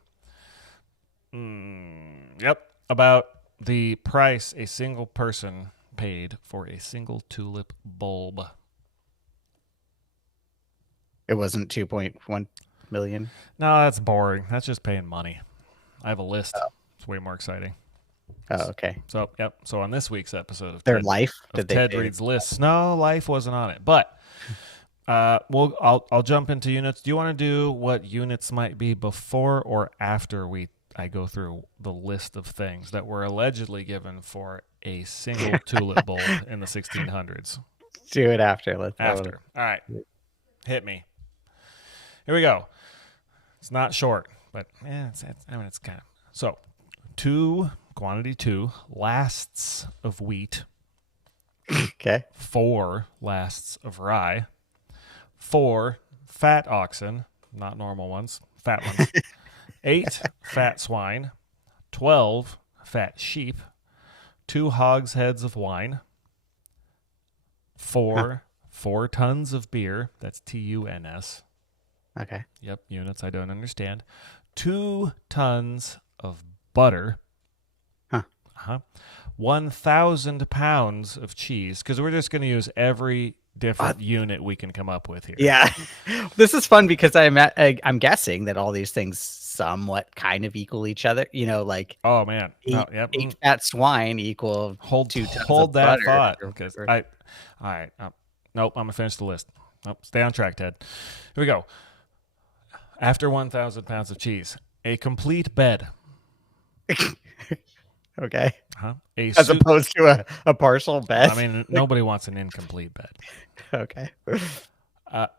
Yep, about the price a single person paid for a single tulip bulb. It wasn't 2.1 million. No, that's boring. That's just paying money. I have a list. It's way more exciting. Oh, okay. So, yep. So on this week's episode of Their Ted, life. of Did they Ted pay? reads lists, no, life wasn't on it. But I'll jump into units. Do you want to do what units might be before or after I go through the list of things that were allegedly given for a single tulip bulb in the 1600s? Do it after. Let's After. All right. Hit me. Here we go. It's not short, but it's kind of. So, quantity 2 lasts of wheat, Okay. 4 lasts of rye, 4 fat oxen, not normal ones, fat ones, 8 fat swine, 12 fat sheep, 2 hogsheads of wine, 4 tons of beer, that's TUNS. Okay. Yep, units I don't understand. 2 tons of butter. Huh. 1,000 pounds of cheese, because we're just going to use every different unit we can come up with here. Yeah. This is fun because I'm guessing that all these things somewhat kind of equal each other. You know, like Oh man. No, yep. eight fat swine equal Hold 2 tons hold of that butter thought, or because whatever. all right. Nope, I'm gonna finish the list. Nope, stay on track, Ted. Here we go. After 1,000 pounds of cheese, a complete bed. Okay. A As suit. opposed to a partial bed. I mean, nobody wants an incomplete bed. Okay.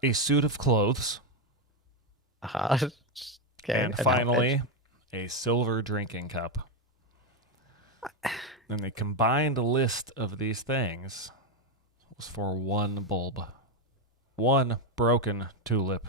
A suit of clothes, Okay. and an finally, outfit. a silver drinking cup. And the combined list of these things was for one bulb, one broken tulip.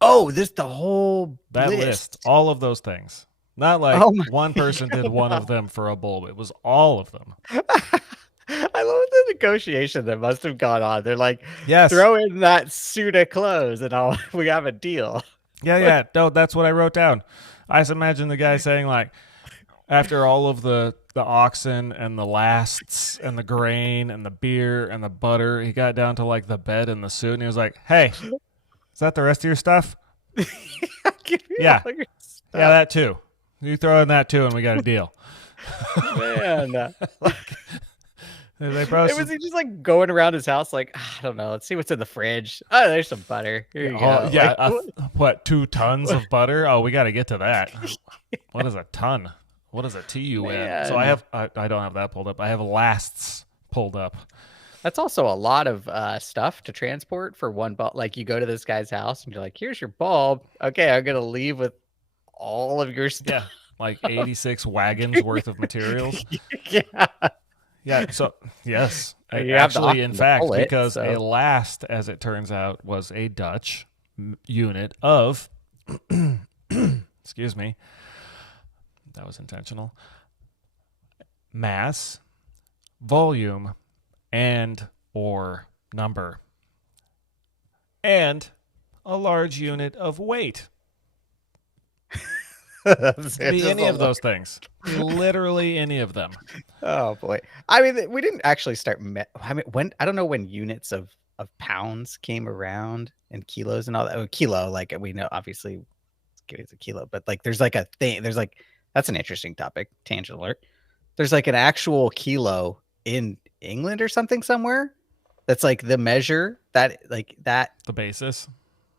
Oh, this the whole That list, all of those things. Not like Oh my one person did one of them for a bulb. It was all of them. I love the negotiation that must have gone on. They're like, Yes. throw in that suit of clothes and we have a deal. Yeah. No, that's what I wrote down. I just imagine the guy saying, like, after all of the oxen and the lasts and the grain and the beer and the butter, he got down to like the bed and the suit, and he was like, "Hey, is that the rest of your stuff?" Give me Yeah. all your Yeah, that too. You throw in that too, and we got a deal. stuff, man. They both- Was he just like going around his house like, I don't know, let's see what's in the fridge. Oh, there's some butter. Here you go. yeah, Like, what, 2 tons of butter? Oh, we got to get to that. What is a ton? What is a TUN? So I don't have that pulled up. I have lasts pulled up. that's also a lot of stuff to transport for one bulb. Like you go to this guy's house and you're like, here's your bulb. Okay, I'm gonna leave with all of your stuff. Yeah, like 86 wagons worth of materials. Yeah. Yeah, so yes, You have the actually, in option to fact, pull it, because a so- last, as it turns out, was a Dutch unit of, excuse me, that was intentional, mass, volume, and or number, and a large unit of weight. Be any of those things. Literally any of them. Oh boy. I mean, we didn't actually start. I mean, I don't know when units of pounds came around and kilos and all that. Oh, kilo, like we know, obviously, it's a kilo, but like there's like a thing. There's like that's an interesting topic. Tangent alert. There's like an actual kilo in England or something somewhere. That's like the measure that. The basis.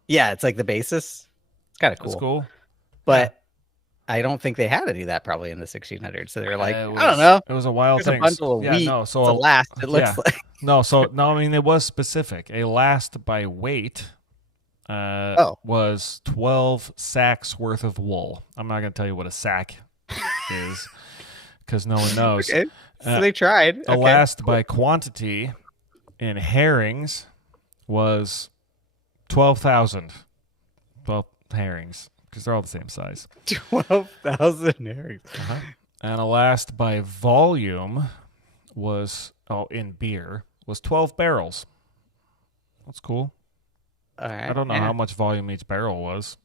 Yeah, it's like the basis. It's kind of cool. That's cool. But I don't think they had any of that probably in the 1600s. So they were like, It I was, don't know. It was a wild There's thing. a bundle of wheat. No, so it's a last. It looks like. No, I mean, it was specific. A last by weight was 12 sacks worth of wool. I'm not going to tell you what a sack is because no one knows. Okay. So they tried. A last by quantity in herrings was 12,000. 12 herrings because they're all the same size. 12,000 herrings. And a last by volume was, in beer, was 12 barrels. That's cool. All right. I don't know how much volume each barrel was.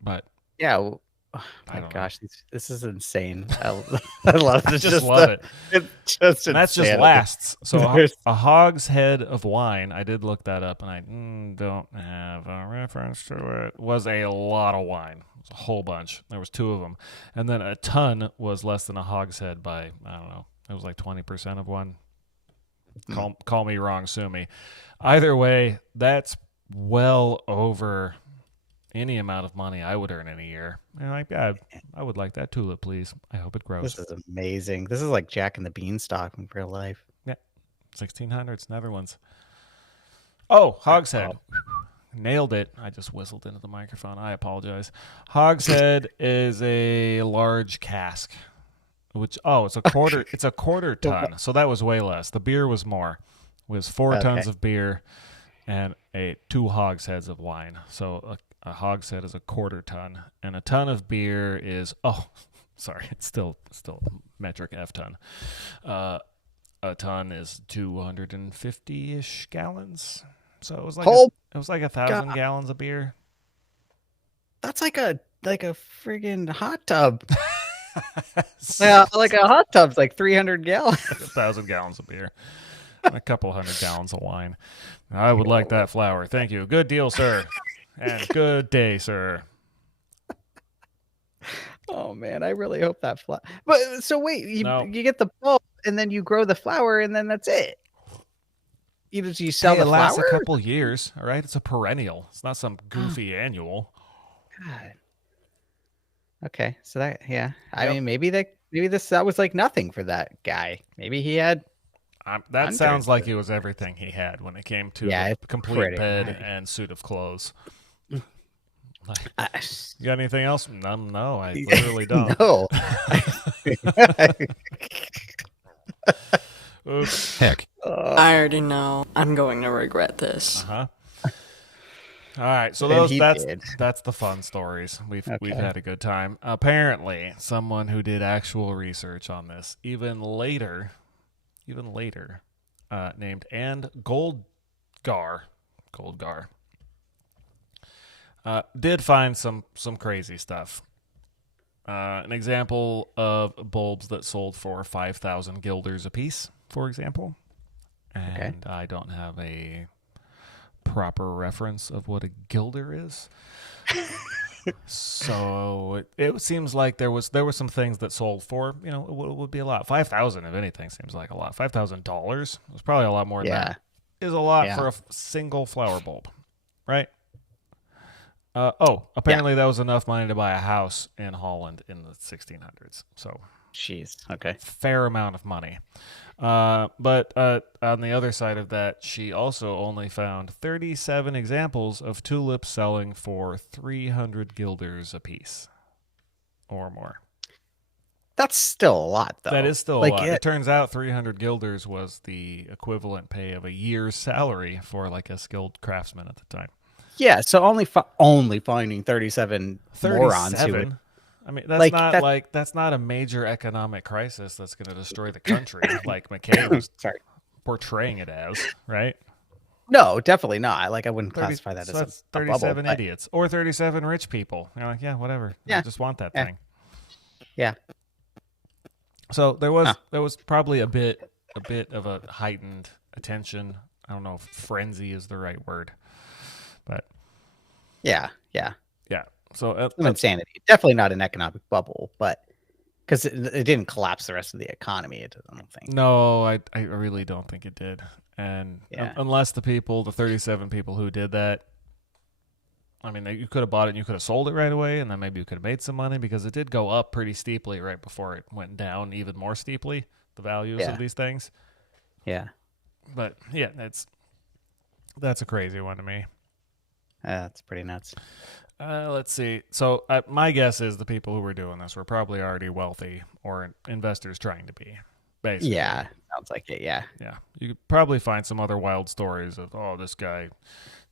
But yeah. Well, oh I my don't gosh, this is insane. I love this. I just love it. It's just And that's just insanity. lasts. So There's- a hogshead of wine, I did look that up, and I don't have a reference to it, was a lot of wine. It was a whole bunch. There was 2 of them. And then a ton was less than a hogshead by, I don't know, it was like 20% of one. Call me wrong, sue me. Either way, that's well over any amount of money I would earn in a year. And like, yeah, I would like that tulip, please. I hope it grows. This is amazing. This is like Jack and the Beanstalk in real life. 1600s, Netherlands. Oh, hogshead. Nailed it. I just whistled into the microphone. I apologize. Hogshead is a large cask, which it's a quarter. It's a quarter ton. So that was way less. The beer was more. It was 4 tons of beer and 2 hogsheads of wine. So a hogshead is a quarter ton, and a ton of beer is it's still metric F ton. A ton is 250-ish gallons. So it was like it was like 1,000 gallons of beer. That's like a friggin' hot tub. Yeah, like a hot tub's like 300 gallons. Like 1,000 gallons of beer. A couple hundred gallons of wine. I would like that flour. Thank you. Good deal, sir. And good day, sir. Oh man, I really hope that flower. But so wait, you get the bulb and then you grow the flower and then that's it. You sell the it lasts flower? a couple years, all right? It's a perennial. It's not some goofy annual. God. Okay, so that I Yep. mean maybe that was like nothing for that guy. Maybe he had. That sounds like it was everything he had when it came to a complete bed and suit of clothes. You got anything else? No, I literally don't. No. Oops. Heck. I already know. I'm going to regret this. All right, so that's the fun stories. We've had a good time. Apparently, someone who did actual research on this, even later, named Anne Goldgar, did find some crazy stuff. An example of bulbs that sold for 5,000 guilders apiece, for example. And I don't have a proper reference of what a guilder is. So it seems like there was some things that sold for, it would be a lot. 5,000, if anything, seems like a lot. $5,000 was probably a lot more than that. Is a lot for a single flower bulb, right? Apparently that was enough money to buy a house in Holland in the 1600s. So, jeez, okay, fair amount of money. But on the other side of that, she also only found 37 examples of tulips selling for 300 guilders apiece or more. That's still a lot, though. That is still a lot. It turns out 300 guilders was the equivalent pay of a year's salary for like a skilled craftsman at the time. Yeah, so only finding 37 morons who would. I mean, that's not a major economic crisis that's going to destroy the country like McKay was portraying it as, right? No, definitely not. Like I wouldn't classify that as 37 bubble, idiots or 37 rich people. You're like, yeah, whatever. I just want that thing. Yeah. So there was probably a bit of a heightened attention. I don't know if frenzy is the right word, but yeah. So insanity. Definitely not an economic bubble, but Because it didn't collapse the rest of the economy. I don't think. No, I really don't think it did. And Yeah. unless the 37 people who did that, I mean, you could have bought it and you could have sold it right away, and then maybe you could have made some money because it did go up pretty steeply right before it went down even more steeply, the values of these things. Yeah. But yeah, that's a crazy one to me. That's pretty nuts. Let's see. So my guess is the people who were doing this were probably already wealthy or investors trying to be, basically. Yeah. Sounds like it. Yeah. Yeah. You could probably find some other wild stories of, oh, this guy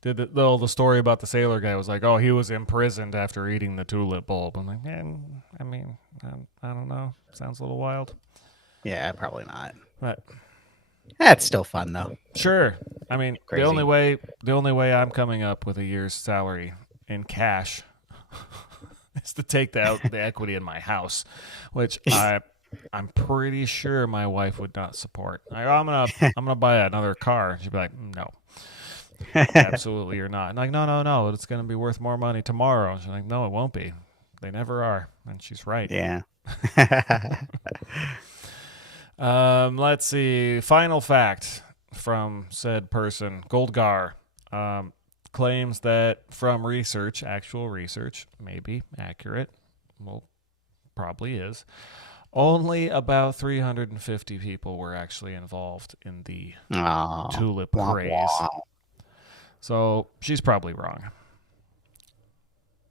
did the story about the sailor guy was like, oh, he was imprisoned after eating the tulip bulb. I'm like, I mean, I don't know. Sounds a little wild. Yeah, probably not. But That's still fun though. sure. I mean, Crazy. the only way I'm coming up with a year's salary in cash is to take the equity in my house, which I'm pretty sure my wife would not support. I'm gonna buy another car. She'd be like, no, absolutely you're not. And like, no, it's gonna be worth more money tomorrow. And she's like, no, it won't be. They never are, and she's right. Yeah. Let's see. Final fact from said person, Goldgar, claims that from research, actual research, maybe accurate, well, probably is, only about 350 people were actually involved in the tulip craze. So she's probably wrong.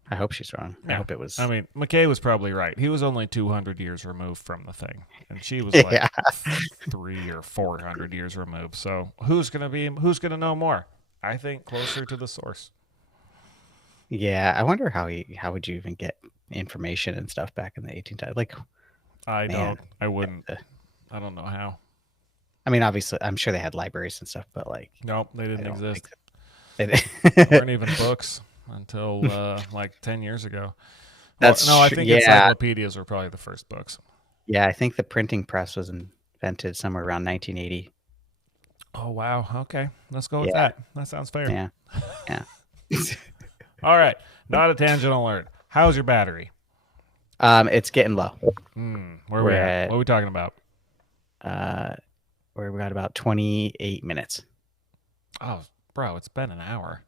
I hope she's wrong. I hope it was. I mean, McKay was probably right. He was only 200 years removed from the thing, and she was like 300 or 400 years removed. So who's gonna know more? I think closer to the source. Yeah, I wonder how would you even get information and stuff back in the 1800s? Like, I man, wouldn't. I don't know how. I mean, obviously, I'm sure they had libraries and stuff, but like, Nope, they didn't I don't exist. think There weren't even books until like 10 years ago. That's no, I think encyclopedias were probably the first books. Yeah, I think the printing press was invented somewhere around 1980. Oh, wow. Okay. Let's go with that. That sounds fair. Yeah. Yeah. All right. Not a tangent alert. How's your battery? It's getting low. Where are we at? What are we talking about? Where we got about 28 minutes. Oh, bro, it's been an hour.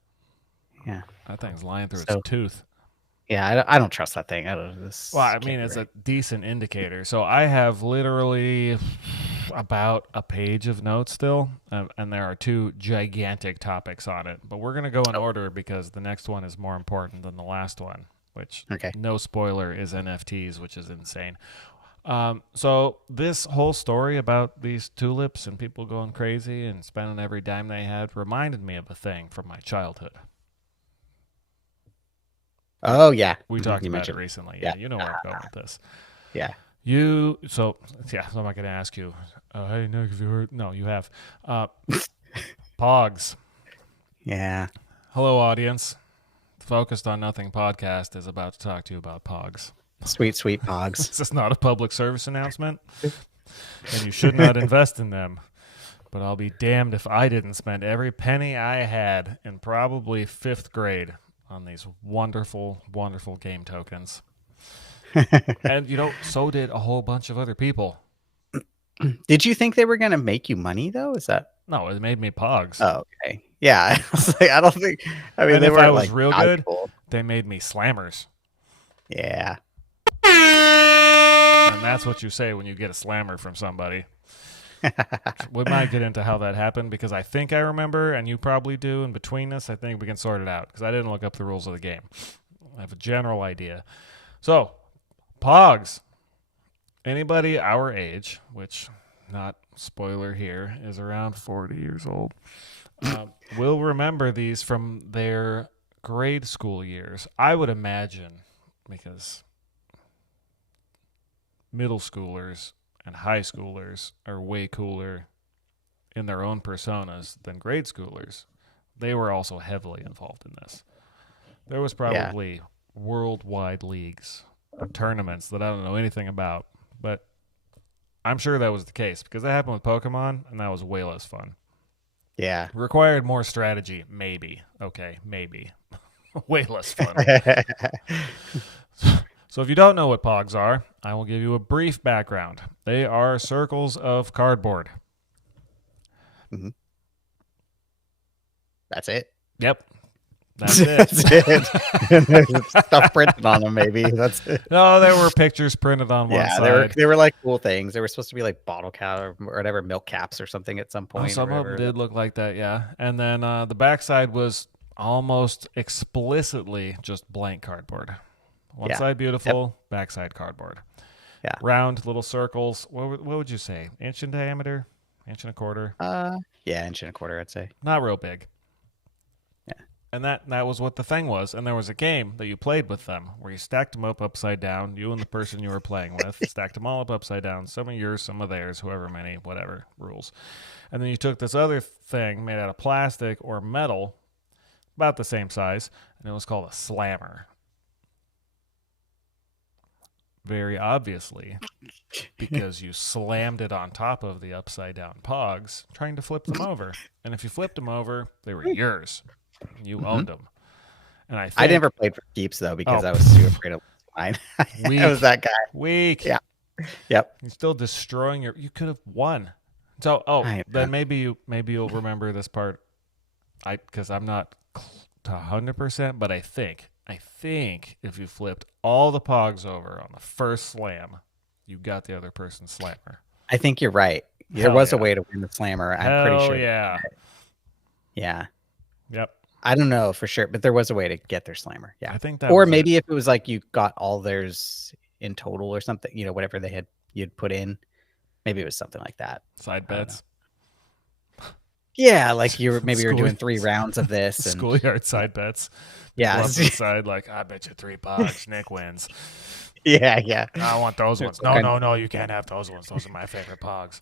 Yeah. That thing's lying through its tooth. Yeah, I don't trust that thing. Well, I mean, it's a decent indicator. So I have literally about a page of notes still, and there are two gigantic topics on it. But we're going to go in order because the next one is more important than the last one, which, no spoiler, is NFTs, which is insane. So this whole story about these tulips and people going crazy and spending every dime they had reminded me of a thing from my childhood. Oh, yeah. We talked about it recently. Yeah, you know where I'm going with this. Yeah. So I'm not going to ask you, hey, Nick, have you heard? No, you have. Pogs. Yeah. Hello, audience. Focused on Nothing podcast is about to talk to you about Pogs. Sweet, sweet Pogs. This is not a public service announcement, and you should not invest in them. But I'll be damned if I didn't spend every penny I had in probably 5th grade on these wonderful, wonderful game tokens. And, so did a whole bunch of other people. Did you think they were going to make you money, though? Is that... No, it made me Pogs. Oh, okay. Yeah. I don't think... I mean, and they if were I was real good, cool. They made me Slammers. Yeah. And that's what you say when you get a slammer from somebody. We might get into how that happened because I think I remember, and you probably do, and between us, I think we can sort it out because I didn't look up the rules of the game. I have a general idea. So, Pogs. Anybody our age, which, not spoiler here, is around 40 years old, will remember these from their grade school years. I would imagine, because middle schoolers and high schoolers are way cooler in their own personas than grade schoolers. They were also heavily involved in this. There was probably worldwide leagues or tournaments that I don't know anything about, but I'm sure that was the case because that happened with Pokemon, and that was way less fun. Yeah. Required more strategy, maybe. Okay, maybe. Way less fun. So if you don't know what pogs are, I will give you a brief background. They are circles of cardboard. Mhm. That's it. Yep. That's it. That's it. And there's stuff printed on them, maybe. That's it. No, there were pictures printed on one Yeah, side. they were like cool things. They were supposed to be like bottle cap or whatever, milk caps or something at some Oh, point. some of them did look like that, yeah. And then the backside was almost explicitly just blank cardboard. One Yeah. side beautiful, backside cardboard. Yeah. Round little circles. What would you say? Inch in diameter? Inch and a quarter? Yeah, inch and a quarter, I'd say. Not real big. Yeah. And that was what the thing was. And there was a game that you played with them where you stacked them up upside down, you and the person you were playing with, stacked them all up upside down, some of yours, some of theirs, however many, whatever rules. And then you took this other thing made out of plastic or metal, about the same size, and it was called a slammer. Very obviously, because you slammed it on top of the upside down pogs, trying to flip them over. And if you flipped them over, they were yours. You owned them. And I never played for keeps though because Oh. I was too afraid of mine. Weak. I was that guy. Weak. Yeah. Yep. You're still destroying you could have won. So then maybe you'll remember this part. Because I'm not to 100%, but I think if you flipped all the pogs over on the first slam, you got the other person's slammer. I think you're right. There was a way to win the slammer. I'm pretty sure. Yeah. Yeah. Yep. I don't know for sure, but there was a way to get their slammer. Yeah. I think that or was maybe if it was like you got all theirs in total or something, whatever you'd put in. Maybe it was something like that. Side bets. Yeah, like you were doing 3 rounds of this and Schoolyard side bets. Yeah. People up to the side, like, I bet you 3 pogs. Nick wins. Yeah. I want those ones. No, you can't have those ones. Those are my favorite pogs.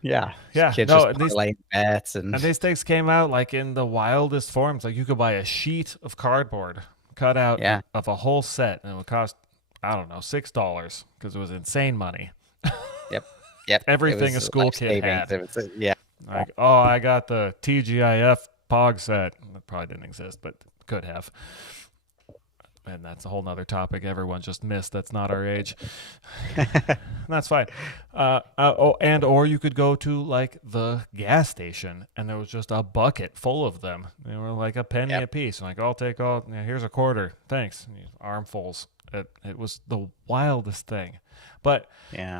Yeah. Yeah. Kids No, just playing bets and these things came out like in the wildest forms. Like you could buy a sheet of cardboard cut out of a whole set, and it would cost, I don't know, $6 because it was insane money. Yep. Everything a school kid had. Yeah. Like, oh, I got the TGIF POG set. That probably didn't exist, but could have. And that's a whole nother topic everyone just missed. That's not our age. That's fine. Or you could go to like the gas station and there was just a bucket full of them. They were like a penny a piece. Like, I'll take all. Here's a quarter. Thanks. Armfuls. It was the wildest thing. But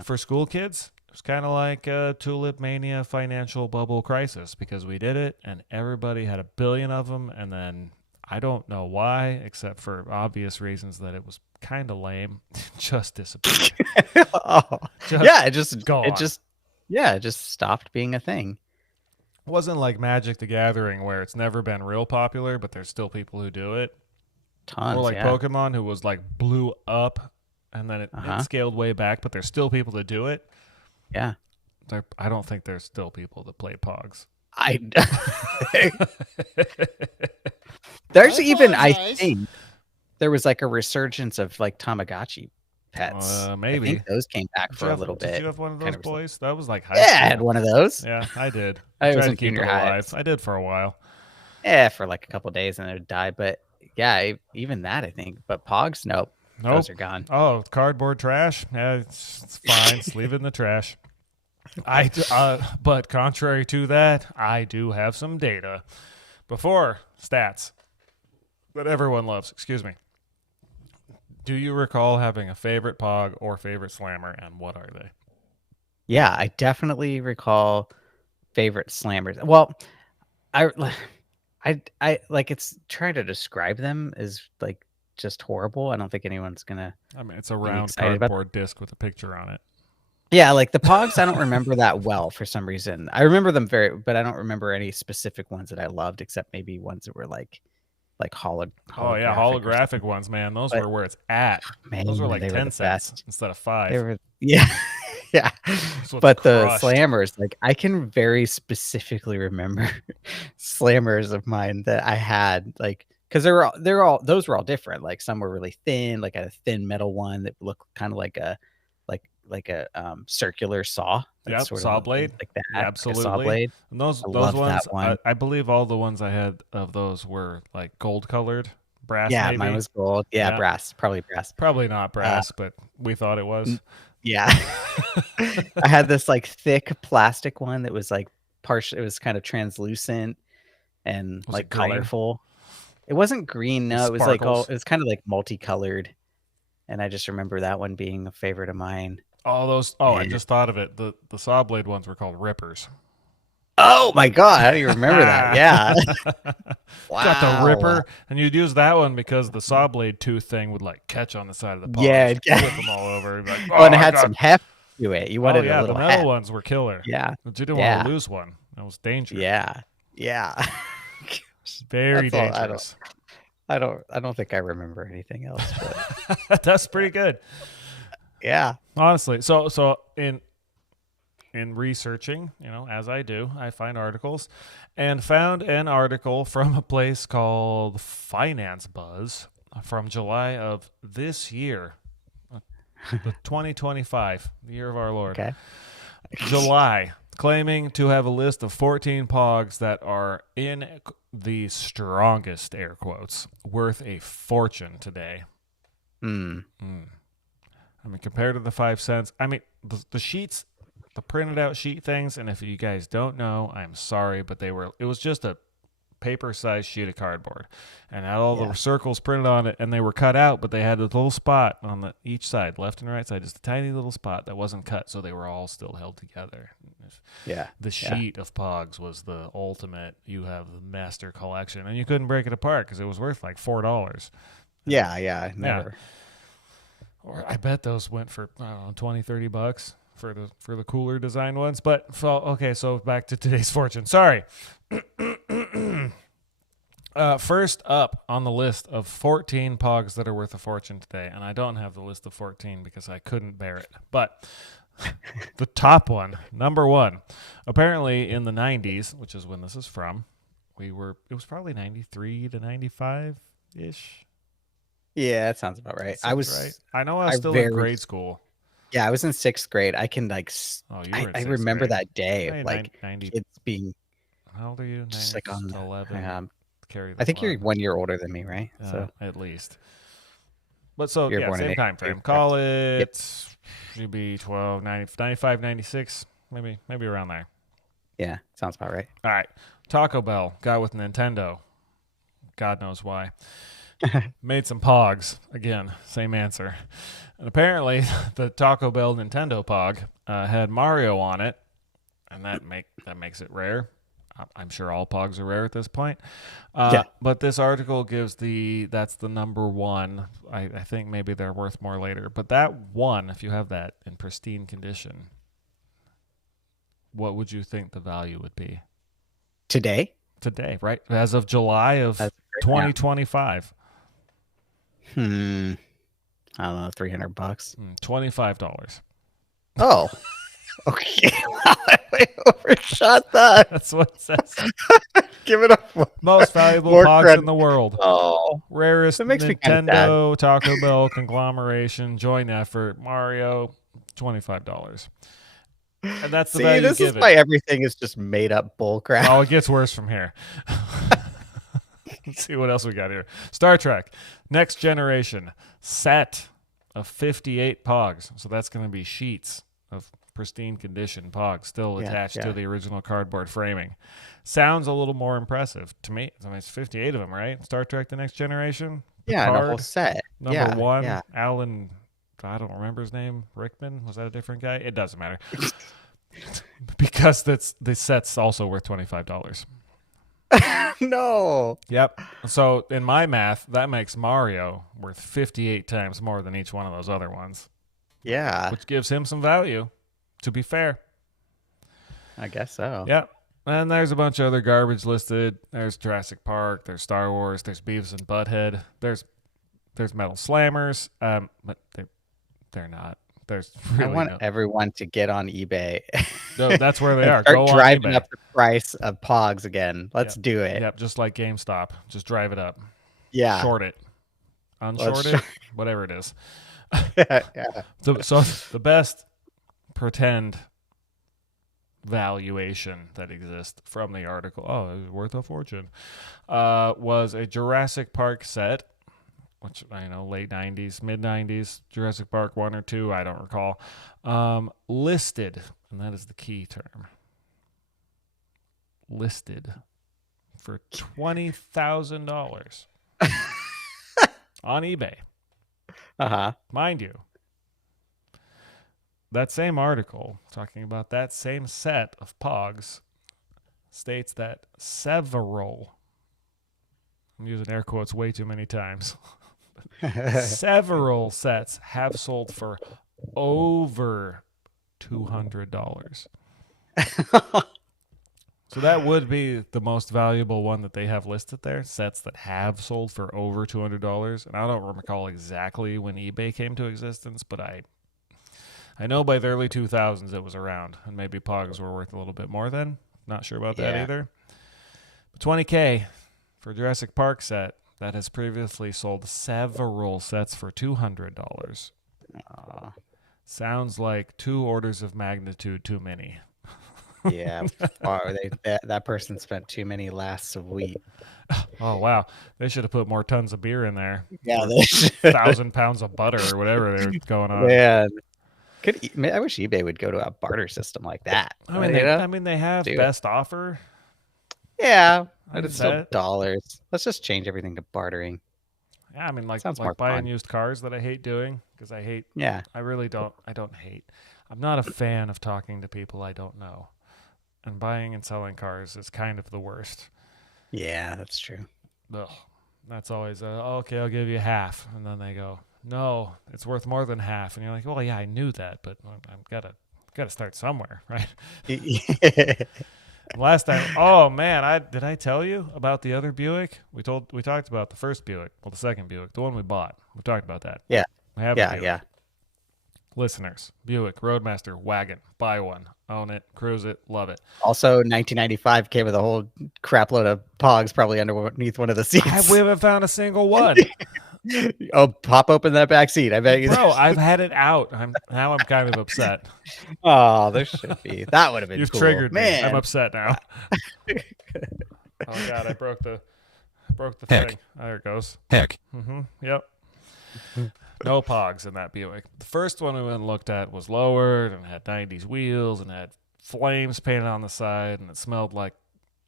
for school kids, it was kind of like a Tulip Mania financial bubble crisis because we did it and everybody had a billion of them, and then I don't know why, except for obvious reasons that it was kind of lame. Just disappeared. It just stopped being a thing. It wasn't like Magic the Gathering where it's never been real popular, but there's still people who do it. Tons. Or like Pokemon, who was like blew up and then it scaled way back, but there's still people that do it. Yeah. I don't think there's still people that play Pogs. There's I think there was like a resurgence of like Tamagotchi pets. Maybe I think those came back for a little bit. Did you have one of those, boys? That was like high school. I had one of those. Yeah, I did. I tried was to in keep it junior high. alive. I did for a while. Yeah, for like a couple of days and then it would die. But yeah, even that I think. But Pogs, nope. Those are gone. Oh, cardboard trash? Yeah, it's fine. Just leave it in the trash. But contrary to that, I do have some data. Before stats that everyone loves. Excuse me. Do you recall having a favorite Pog or favorite Slammer, and what are they? Yeah, I definitely recall favorite Slammers. Well, I like it's trying to describe them as like just horrible. I don't think anyone's gonna. I mean, it's a round cardboard disc with a picture on it. Yeah, like the Pogs, I don't remember that well for some reason. I remember them but I don't remember any specific ones that I loved, except maybe ones that were like holographic. Oh yeah, holographic ones, man. Those were where it's at. Man, those were like 10 cents instead of 5. They were, yeah. But the Slammers, like I can very specifically remember Slammers of mine that I had, like because those were all different. Like some were really thin, like a thin metal one that looked kind of like a circular saw. Yep, saw blade. Like that. Absolutely. Like a saw blade. And those ones, I believe all the ones I had of those were like gold colored, Brass, Yeah, maybe? mine was gold. Yeah, Yeah. brass, probably brass. Probably not brass, but we thought it was. Yeah. I had this like thick plastic one that was like partial. It was kind of translucent and Was like it green? colorful. It wasn't green. No, it was like Sparkles? it was kind of like multicolored. And I just remember that one being a favorite of mine. All those. Oh, I And- just thought of it. The saw blade ones were called rippers. Oh my God. How do you remember that? Yeah. Got the Wow. ripper, and you'd use that one because the saw blade tooth thing would like catch on the side of the paw. Yeah, flip them all over. Like, Oh, and it I had got- some heft to it. You wanted yeah, a the little metal heft. ones were killer. Yeah. But you didn't Yeah. want to lose one. That was dangerous. Yeah. Yeah. Very That's all- dangerous. I don't think I remember anything else. But That's pretty good. yeah. Honestly, so in researching, as I do, I find articles and found an article from a place called Finance Buzz from July of this year, the 2025, the year of our Lord. Okay. July, claiming to have a list of 14 pogs that are in the strongest air quotes, worth a fortune today. Hmm. I mean, compared to the 5 cents, I mean, the sheets, the printed out sheet things, and if you guys don't know, I'm sorry, but it was just a paper-sized sheet of cardboard, and had all the circles printed on it, and they were cut out, but they had a little spot on each side, left and right side, just a tiny little spot that wasn't cut, so they were all still held together. Yeah. The sheet of pogs was the ultimate. You have the master collection, and you couldn't break it apart because it was worth like $4. Yeah. Yeah. Never. Or I bet those went for, I don't know, 20, 30 bucks for the cooler design ones. But okay, so back to today's fortune. Sorry. First up on the list of 14 pogs that are worth a fortune today, and I don't have the list of 14 because I couldn't bear it. But the top one, number one, apparently in the 90s, which is when this is from, it was probably 93 to 95-ish. Yeah, that sounds about right. I was right. I know I was still in grade school. Yeah, I was in 6th grade. I can like Oh, you were in I sixth remember grade. that day Hey, of like 90. kids being How old are you? just like on 11. Carry the I think you're flag. 1 year older than me, right? So At least. But so, You're yeah, born in same 83, time frame. correct? Call it, should be 12, 90, 95, 96, maybe around there. yeah, sounds about right. All right. Taco Bell, guy with Nintendo. God knows why. Made some pogs. Again, same answer. And apparently, the Taco Bell Nintendo pog had Mario on it, and that makes it rare. I'm sure all pogs are rare at this point. Yeah. But this article gives that's the number one. I think maybe they're worth more later. But that one, if you have that in pristine condition, what would you think the value would be Today? today, right? As of July of That's great. 2025. I don't know, $300. $25. Oh. Okay. I overshot that. That's what it says. Give it up. Most valuable More pogs credit. in the world. Oh. Rarest That makes me kinda Nintendo, Taco Bell conglomeration, joint effort, Mario, $25. And that's the See, value this you is give why it. everything is just made up bull crap. Oh, it gets worse from here. Let's see what else we got here. Star Trek, Next Generation, set of 58 pogs. So that's going to be sheets of pristine condition pogs still attached to the original cardboard framing. Sounds a little more impressive to me. I mean, it's 58 of them, right? Star Trek, The Next Generation. Yeah, and a whole Picard, set. Number one, Yeah. Alan, I don't remember his name. Rickman? Was that a different guy? It doesn't matter. Because the set's also worth $25. No. Yep. So in my math, that makes Mario worth 58 times more than each one of those other ones, Yeah, which gives him some value, to be fair. I guess so. Yep. And there's a bunch of other garbage listed. There's Jurassic Park. There's Star Wars. There's Beavis and Butthead. There's Metal Slammers. But they're not. There's really I want no. everyone to get on eBay. No, that's where they and are. Start Go on driving eBay. up the price of Pogs again. Let's do it. Yep, just like GameStop. Just drive it up. Yeah. Short it. Unshort it. Whatever it is. Yeah. So the best pretend valuation that exists from the article, it was worth a fortune, was a Jurassic Park set which I know late 90s, mid 90s, Jurassic Park 1 or 2, I don't recall, listed, and that is the key term, listed for $20,000 on eBay. Uh-huh. Mind you, that same article talking about that same set of Pogs states that several, I'm using air quotes way too many times, several sets have sold for over $200. So that would be the most valuable one that they have listed there, sets that have sold for over $200. And I don't recall exactly when eBay came to existence, but I know by the early 2000s it was around, and maybe Pogs were worth a little bit more then. Not sure about that either. But $20K for Jurassic Park set that has previously sold several sets for $200. Sounds like 2 orders of magnitude too many. Yeah. Or that person spent too many last week. Oh, wow. They should have put more tons of beer in there. Yeah, Or they should. 1,000 pounds of butter or whatever they're going on. Man. I wish eBay would go to a barter system like that. I mean, they have best offer. Yeah, I but it's said still it. dollars. Let's just change everything to bartering. Yeah, I mean, like Sounds more buying fun. used cars that I hate doing because Yeah. I really don't hate. I'm not a fan of talking to people I don't know. And buying and selling cars is kind of the worst. Yeah, that's true. Ugh. That's always, okay, I'll give you half. And then they go, no, it's worth more than half. And you're like, well, yeah, I knew that, but I've got to start somewhere, right? Last time, oh man, did I tell you about the other Buick? We talked about the first Buick, well, the second Buick, the one we bought. We talked about that. Yeah. I have a Yeah, Buick. yeah. Listeners, Buick Roadmaster wagon, buy one, own it, cruise it, love it. Also, 1995 came with a whole crap load of Pogs probably underneath one of the seats. We haven't found a single one. Oh, pop open that back seat. I bet you. Bro, I've had it out. I'm kind of upset. Oh, there should be. That would have been You've cool. triggered me. Man. I'm upset now. Oh god, I broke the Heck. thing. There it goes. Heck. Yep. No Pogs in that Buick. The first one we went and looked at was lowered and had 90s wheels and had flames painted on the side, and it smelled like,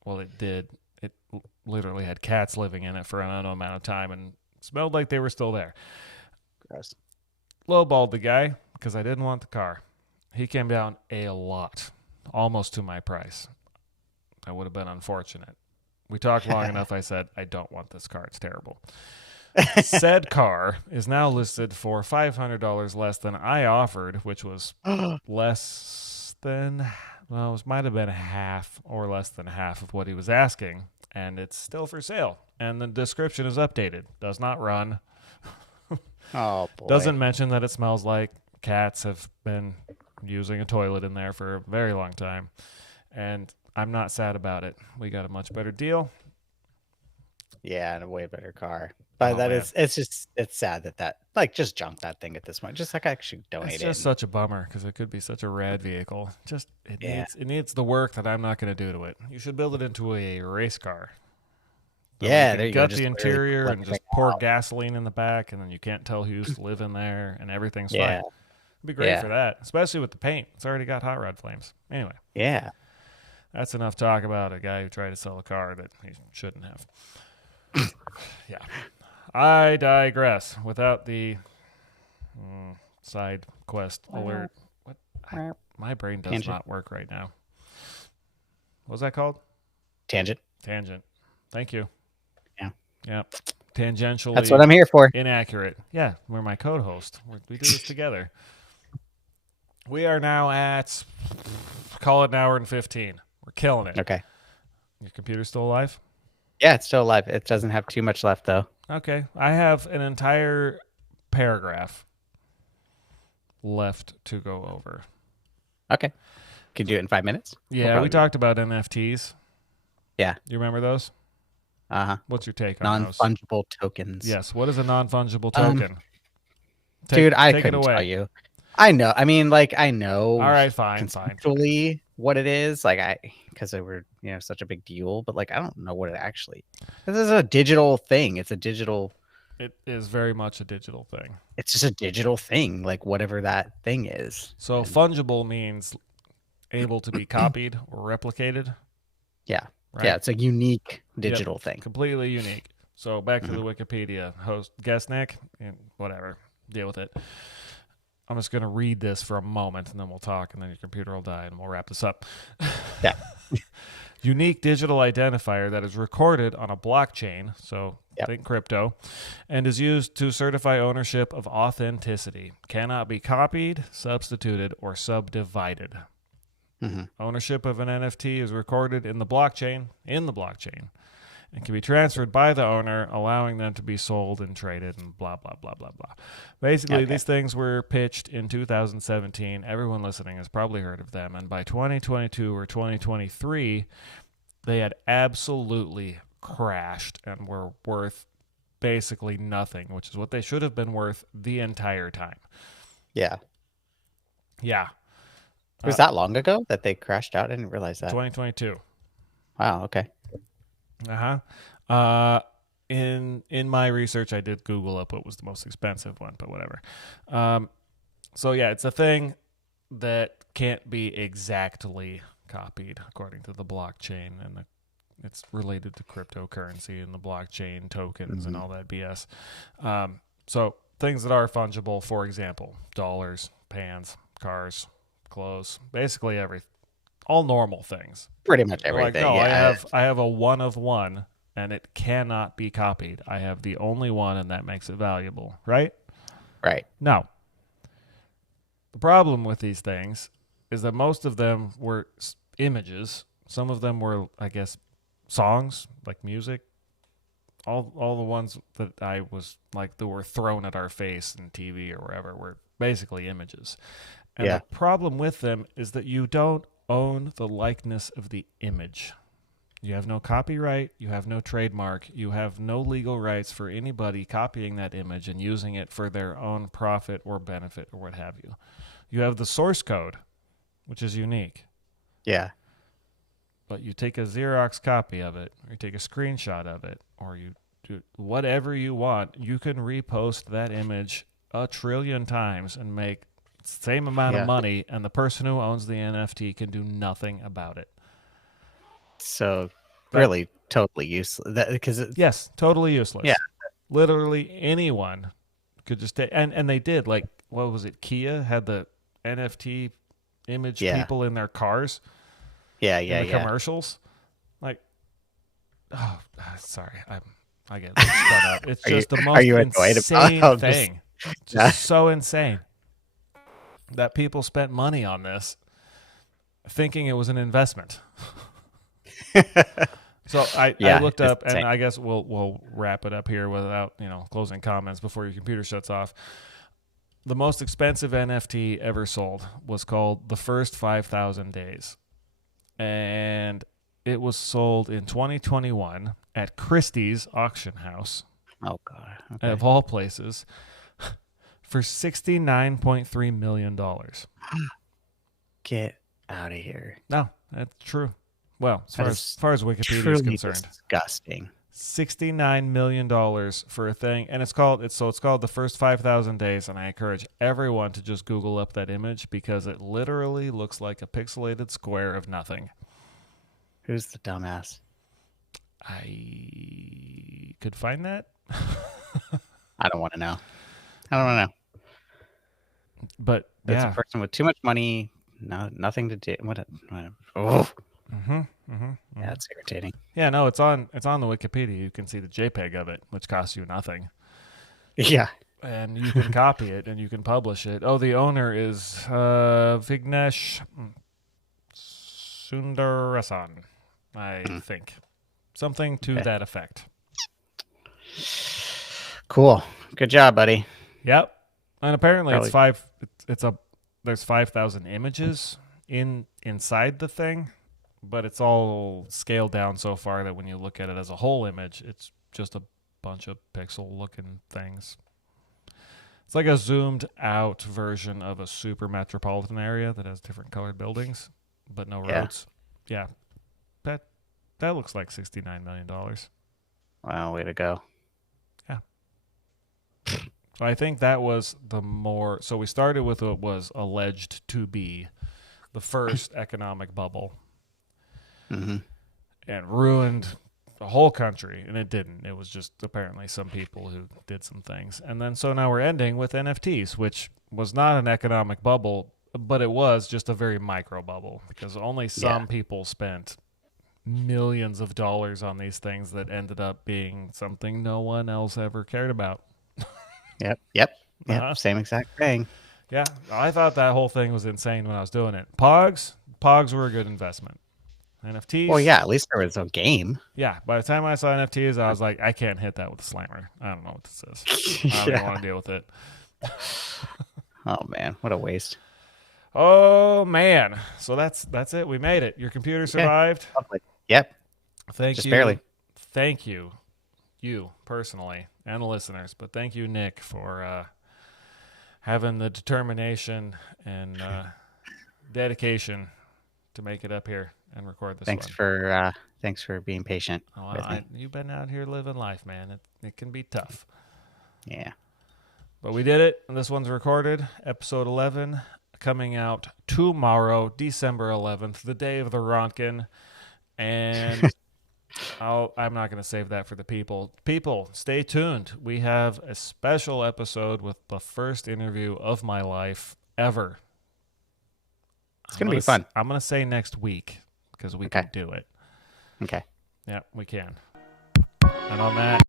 well, it did. It literally had cats living in it for an unknown amount of time and smelled like they were still there. Gross. Lowballed the guy because I didn't want the car. He came down a lot, almost to my price. I would have been unfortunate. We talked long enough. I said, I don't want this car. It's terrible. Said car is now listed for $500 less than I offered, which was less than, well, it might have been half or less than half of what he was asking. And it's still for sale. And the description is updated. Does not run. Oh, boy. Doesn't mention that it smells like cats have been using a toilet in there for a very long time. And I'm not sad about it. We got a much better deal. Yeah, and a way better car. But it's sad that like, just junk that thing at this point. Just like actually donate It's it. just such a bummer because it could be such a rad vehicle. It needs the work that I'm not going to do to it. You should build it into a race car. Yeah, there you go. Gut Just the literally interior pull and just everything pour out. gasoline in the back, and then you can't tell who used to live in there, and everything's fine. Yeah. It'd be great Yeah. for that, especially with the paint. It's already got hot rod flames. Anyway, Yeah. that's enough talk about a guy who tried to sell a car that he shouldn't have. Yeah. I digress. Without the side quest alert. What? My brain does Tangent. not work right now. What was that called? Tangent. Tangent. Thank you. Yeah. Yep. Tangentially That's what I'm here for. inaccurate. Yeah, we're my co-host. We do this together. We are now at, call it an hour and 15. We're killing it. Okay. Your computer's still alive? Yeah, it's still alive. It doesn't have too much left, though. Okay. I have an entire paragraph left to go over. Okay. Can you do it in 5 minutes? Yeah, we talked about NFTs. Yeah. You remember those? Uh-huh. What's your take on those? Non-fungible tokens. Yes. What is a non-fungible token? Dude, I take it couldn't away. tell you. I know. I mean, like, I know. All right, fine. Conceptually, what it is, like, because they were, such a big deal, but like, I don't know what it actually. This is a digital thing. It's a digital It is very much a digital thing. It's just a digital thing, like whatever that thing is. So fungible means able to be copied or replicated. Yeah. Right? Yeah, it's a unique digital thing. Completely unique. So back to the Wikipedia host, guest Nick, and whatever, deal with it. I'm just going to read this for a moment, and then we'll talk, and then your computer will die, and we'll wrap this up. Yeah. Unique digital identifier that is recorded on a blockchain, so Yep. think crypto, and is used to certify ownership of authenticity. Cannot be copied, substituted, or subdivided. Ownership of an NFT is recorded in the blockchain, and can be transferred by the owner, allowing them to be sold and traded and blah, blah, blah, blah, blah. Basically, these things were pitched in 2017. Everyone listening has probably heard of them. And by 2022 or 2023, they had absolutely crashed and were worth basically nothing, which is what they should have been worth the entire time. Yeah. Yeah. It was that long ago that they crashed out? I didn't realize that. 2022. Wow, okay. In my research, I did Google up what was the most expensive one, but whatever. So yeah, it's a thing that can't be exactly copied according to the blockchain, and it's related to cryptocurrency and the blockchain tokens and all that BS. So things that are fungible, for example, dollars, pans, cars, clothes, basically everything. All normal things. Pretty much everything. Like, no, yeah. I have a one of one, and it cannot be copied. I have the only one, and that makes it valuable, right? Right. No. The problem with these things is that most of them were images. Some of them were, I guess, songs, like music. All the ones that I was like that were thrown at our face in TV or wherever were basically images. And the problem with them is that you don't own the likeness of the image. You have no copyright, you have no trademark, you have no legal rights for anybody copying that image and using it for their own profit or benefit or what have you. You have the source code, which is unique. Yeah. But you take a Xerox copy of it, or you take a screenshot of it, or you do whatever you want, you can repost that image 1 trillion times and make same amount of money, and the person who owns the NFT can do nothing about it. So really totally useless. Yes, totally useless. Yeah. Literally anyone could just take, and they did. Like, what was it? Kia had the NFT image people in their cars. In the commercials. Like, oh, sorry, I get spun up. It's just the most insane thing. Just so insane that people spent money on this thinking it was an investment. So I looked up, and I guess we'll wrap it up here without closing comments before your computer shuts off. The most expensive NFT ever sold was called The First 5,000 Days, and it was sold in 2021 at Christie's auction house. Oh God! Okay. Of all places. For $69.3 million. Get out of here. No, that's true. Well, as far as Wikipedia is concerned. Disgusting. $69 million for a thing. And it's called The First 5,000 Days. And I encourage everyone to just Google up that image because it literally looks like a pixelated square of nothing. Who's the dumbass? I could find that. I don't want to know. I don't want to know. But it's a person with too much money, nothing to do. Yeah, it's irritating. Yeah, no, it's on the Wikipedia. You can see the JPEG of it, which costs you nothing. Yeah, and you can copy it and you can publish it. Oh, the owner is Vignesh Sundarasan, I think, something to that effect. Cool, good job, buddy. Yep. And apparently there's 5,000 images inside the thing, but it's all scaled down so far that when you look at it as a whole image, it's just a bunch of pixel looking things. It's like a zoomed out version of a super metropolitan area that has different colored buildings, but no roads. Yeah. That looks like $69 million. Wow, way to go. Yeah. I think that was the more. So we started with what was alleged to be the first economic bubble, and ruined the whole country, and it didn't. It was just apparently some people who did some things, and then so now we're ending with NFTs, which was not an economic bubble, but it was just a very micro bubble because only some people spent millions of dollars on these things that ended up being something no one else ever cared about. Yep. Same exact thing. Yeah, I thought that whole thing was insane when I was doing it. Pogs were a good investment. NFTs. Well, yeah, at least there was a game. Yeah, by the time I saw NFTs, I was like, I can't hit that with a slammer. I don't know what this is. I don't even want to deal with it. Oh man, what a waste. Oh man, so that's it. We made it. Your computer survived. Lovely. Yep. Thank Just you. barely. Thank you, you personally, and the listeners. But thank you, Nick, for having the determination and dedication to make it up here and record this. Thanks for being patient. You've been out here living life, man. It can be tough. Yeah. But we did it, and this one's recorded. Episode 11 coming out tomorrow, December 11th, the day of the Ronkin. And I'm not going to save that for the people. People, stay tuned. We have a special episode with the first interview of my life ever. It's going to be fun. I'm going to say next week because we can do it. Okay. Yeah, we can. And on that,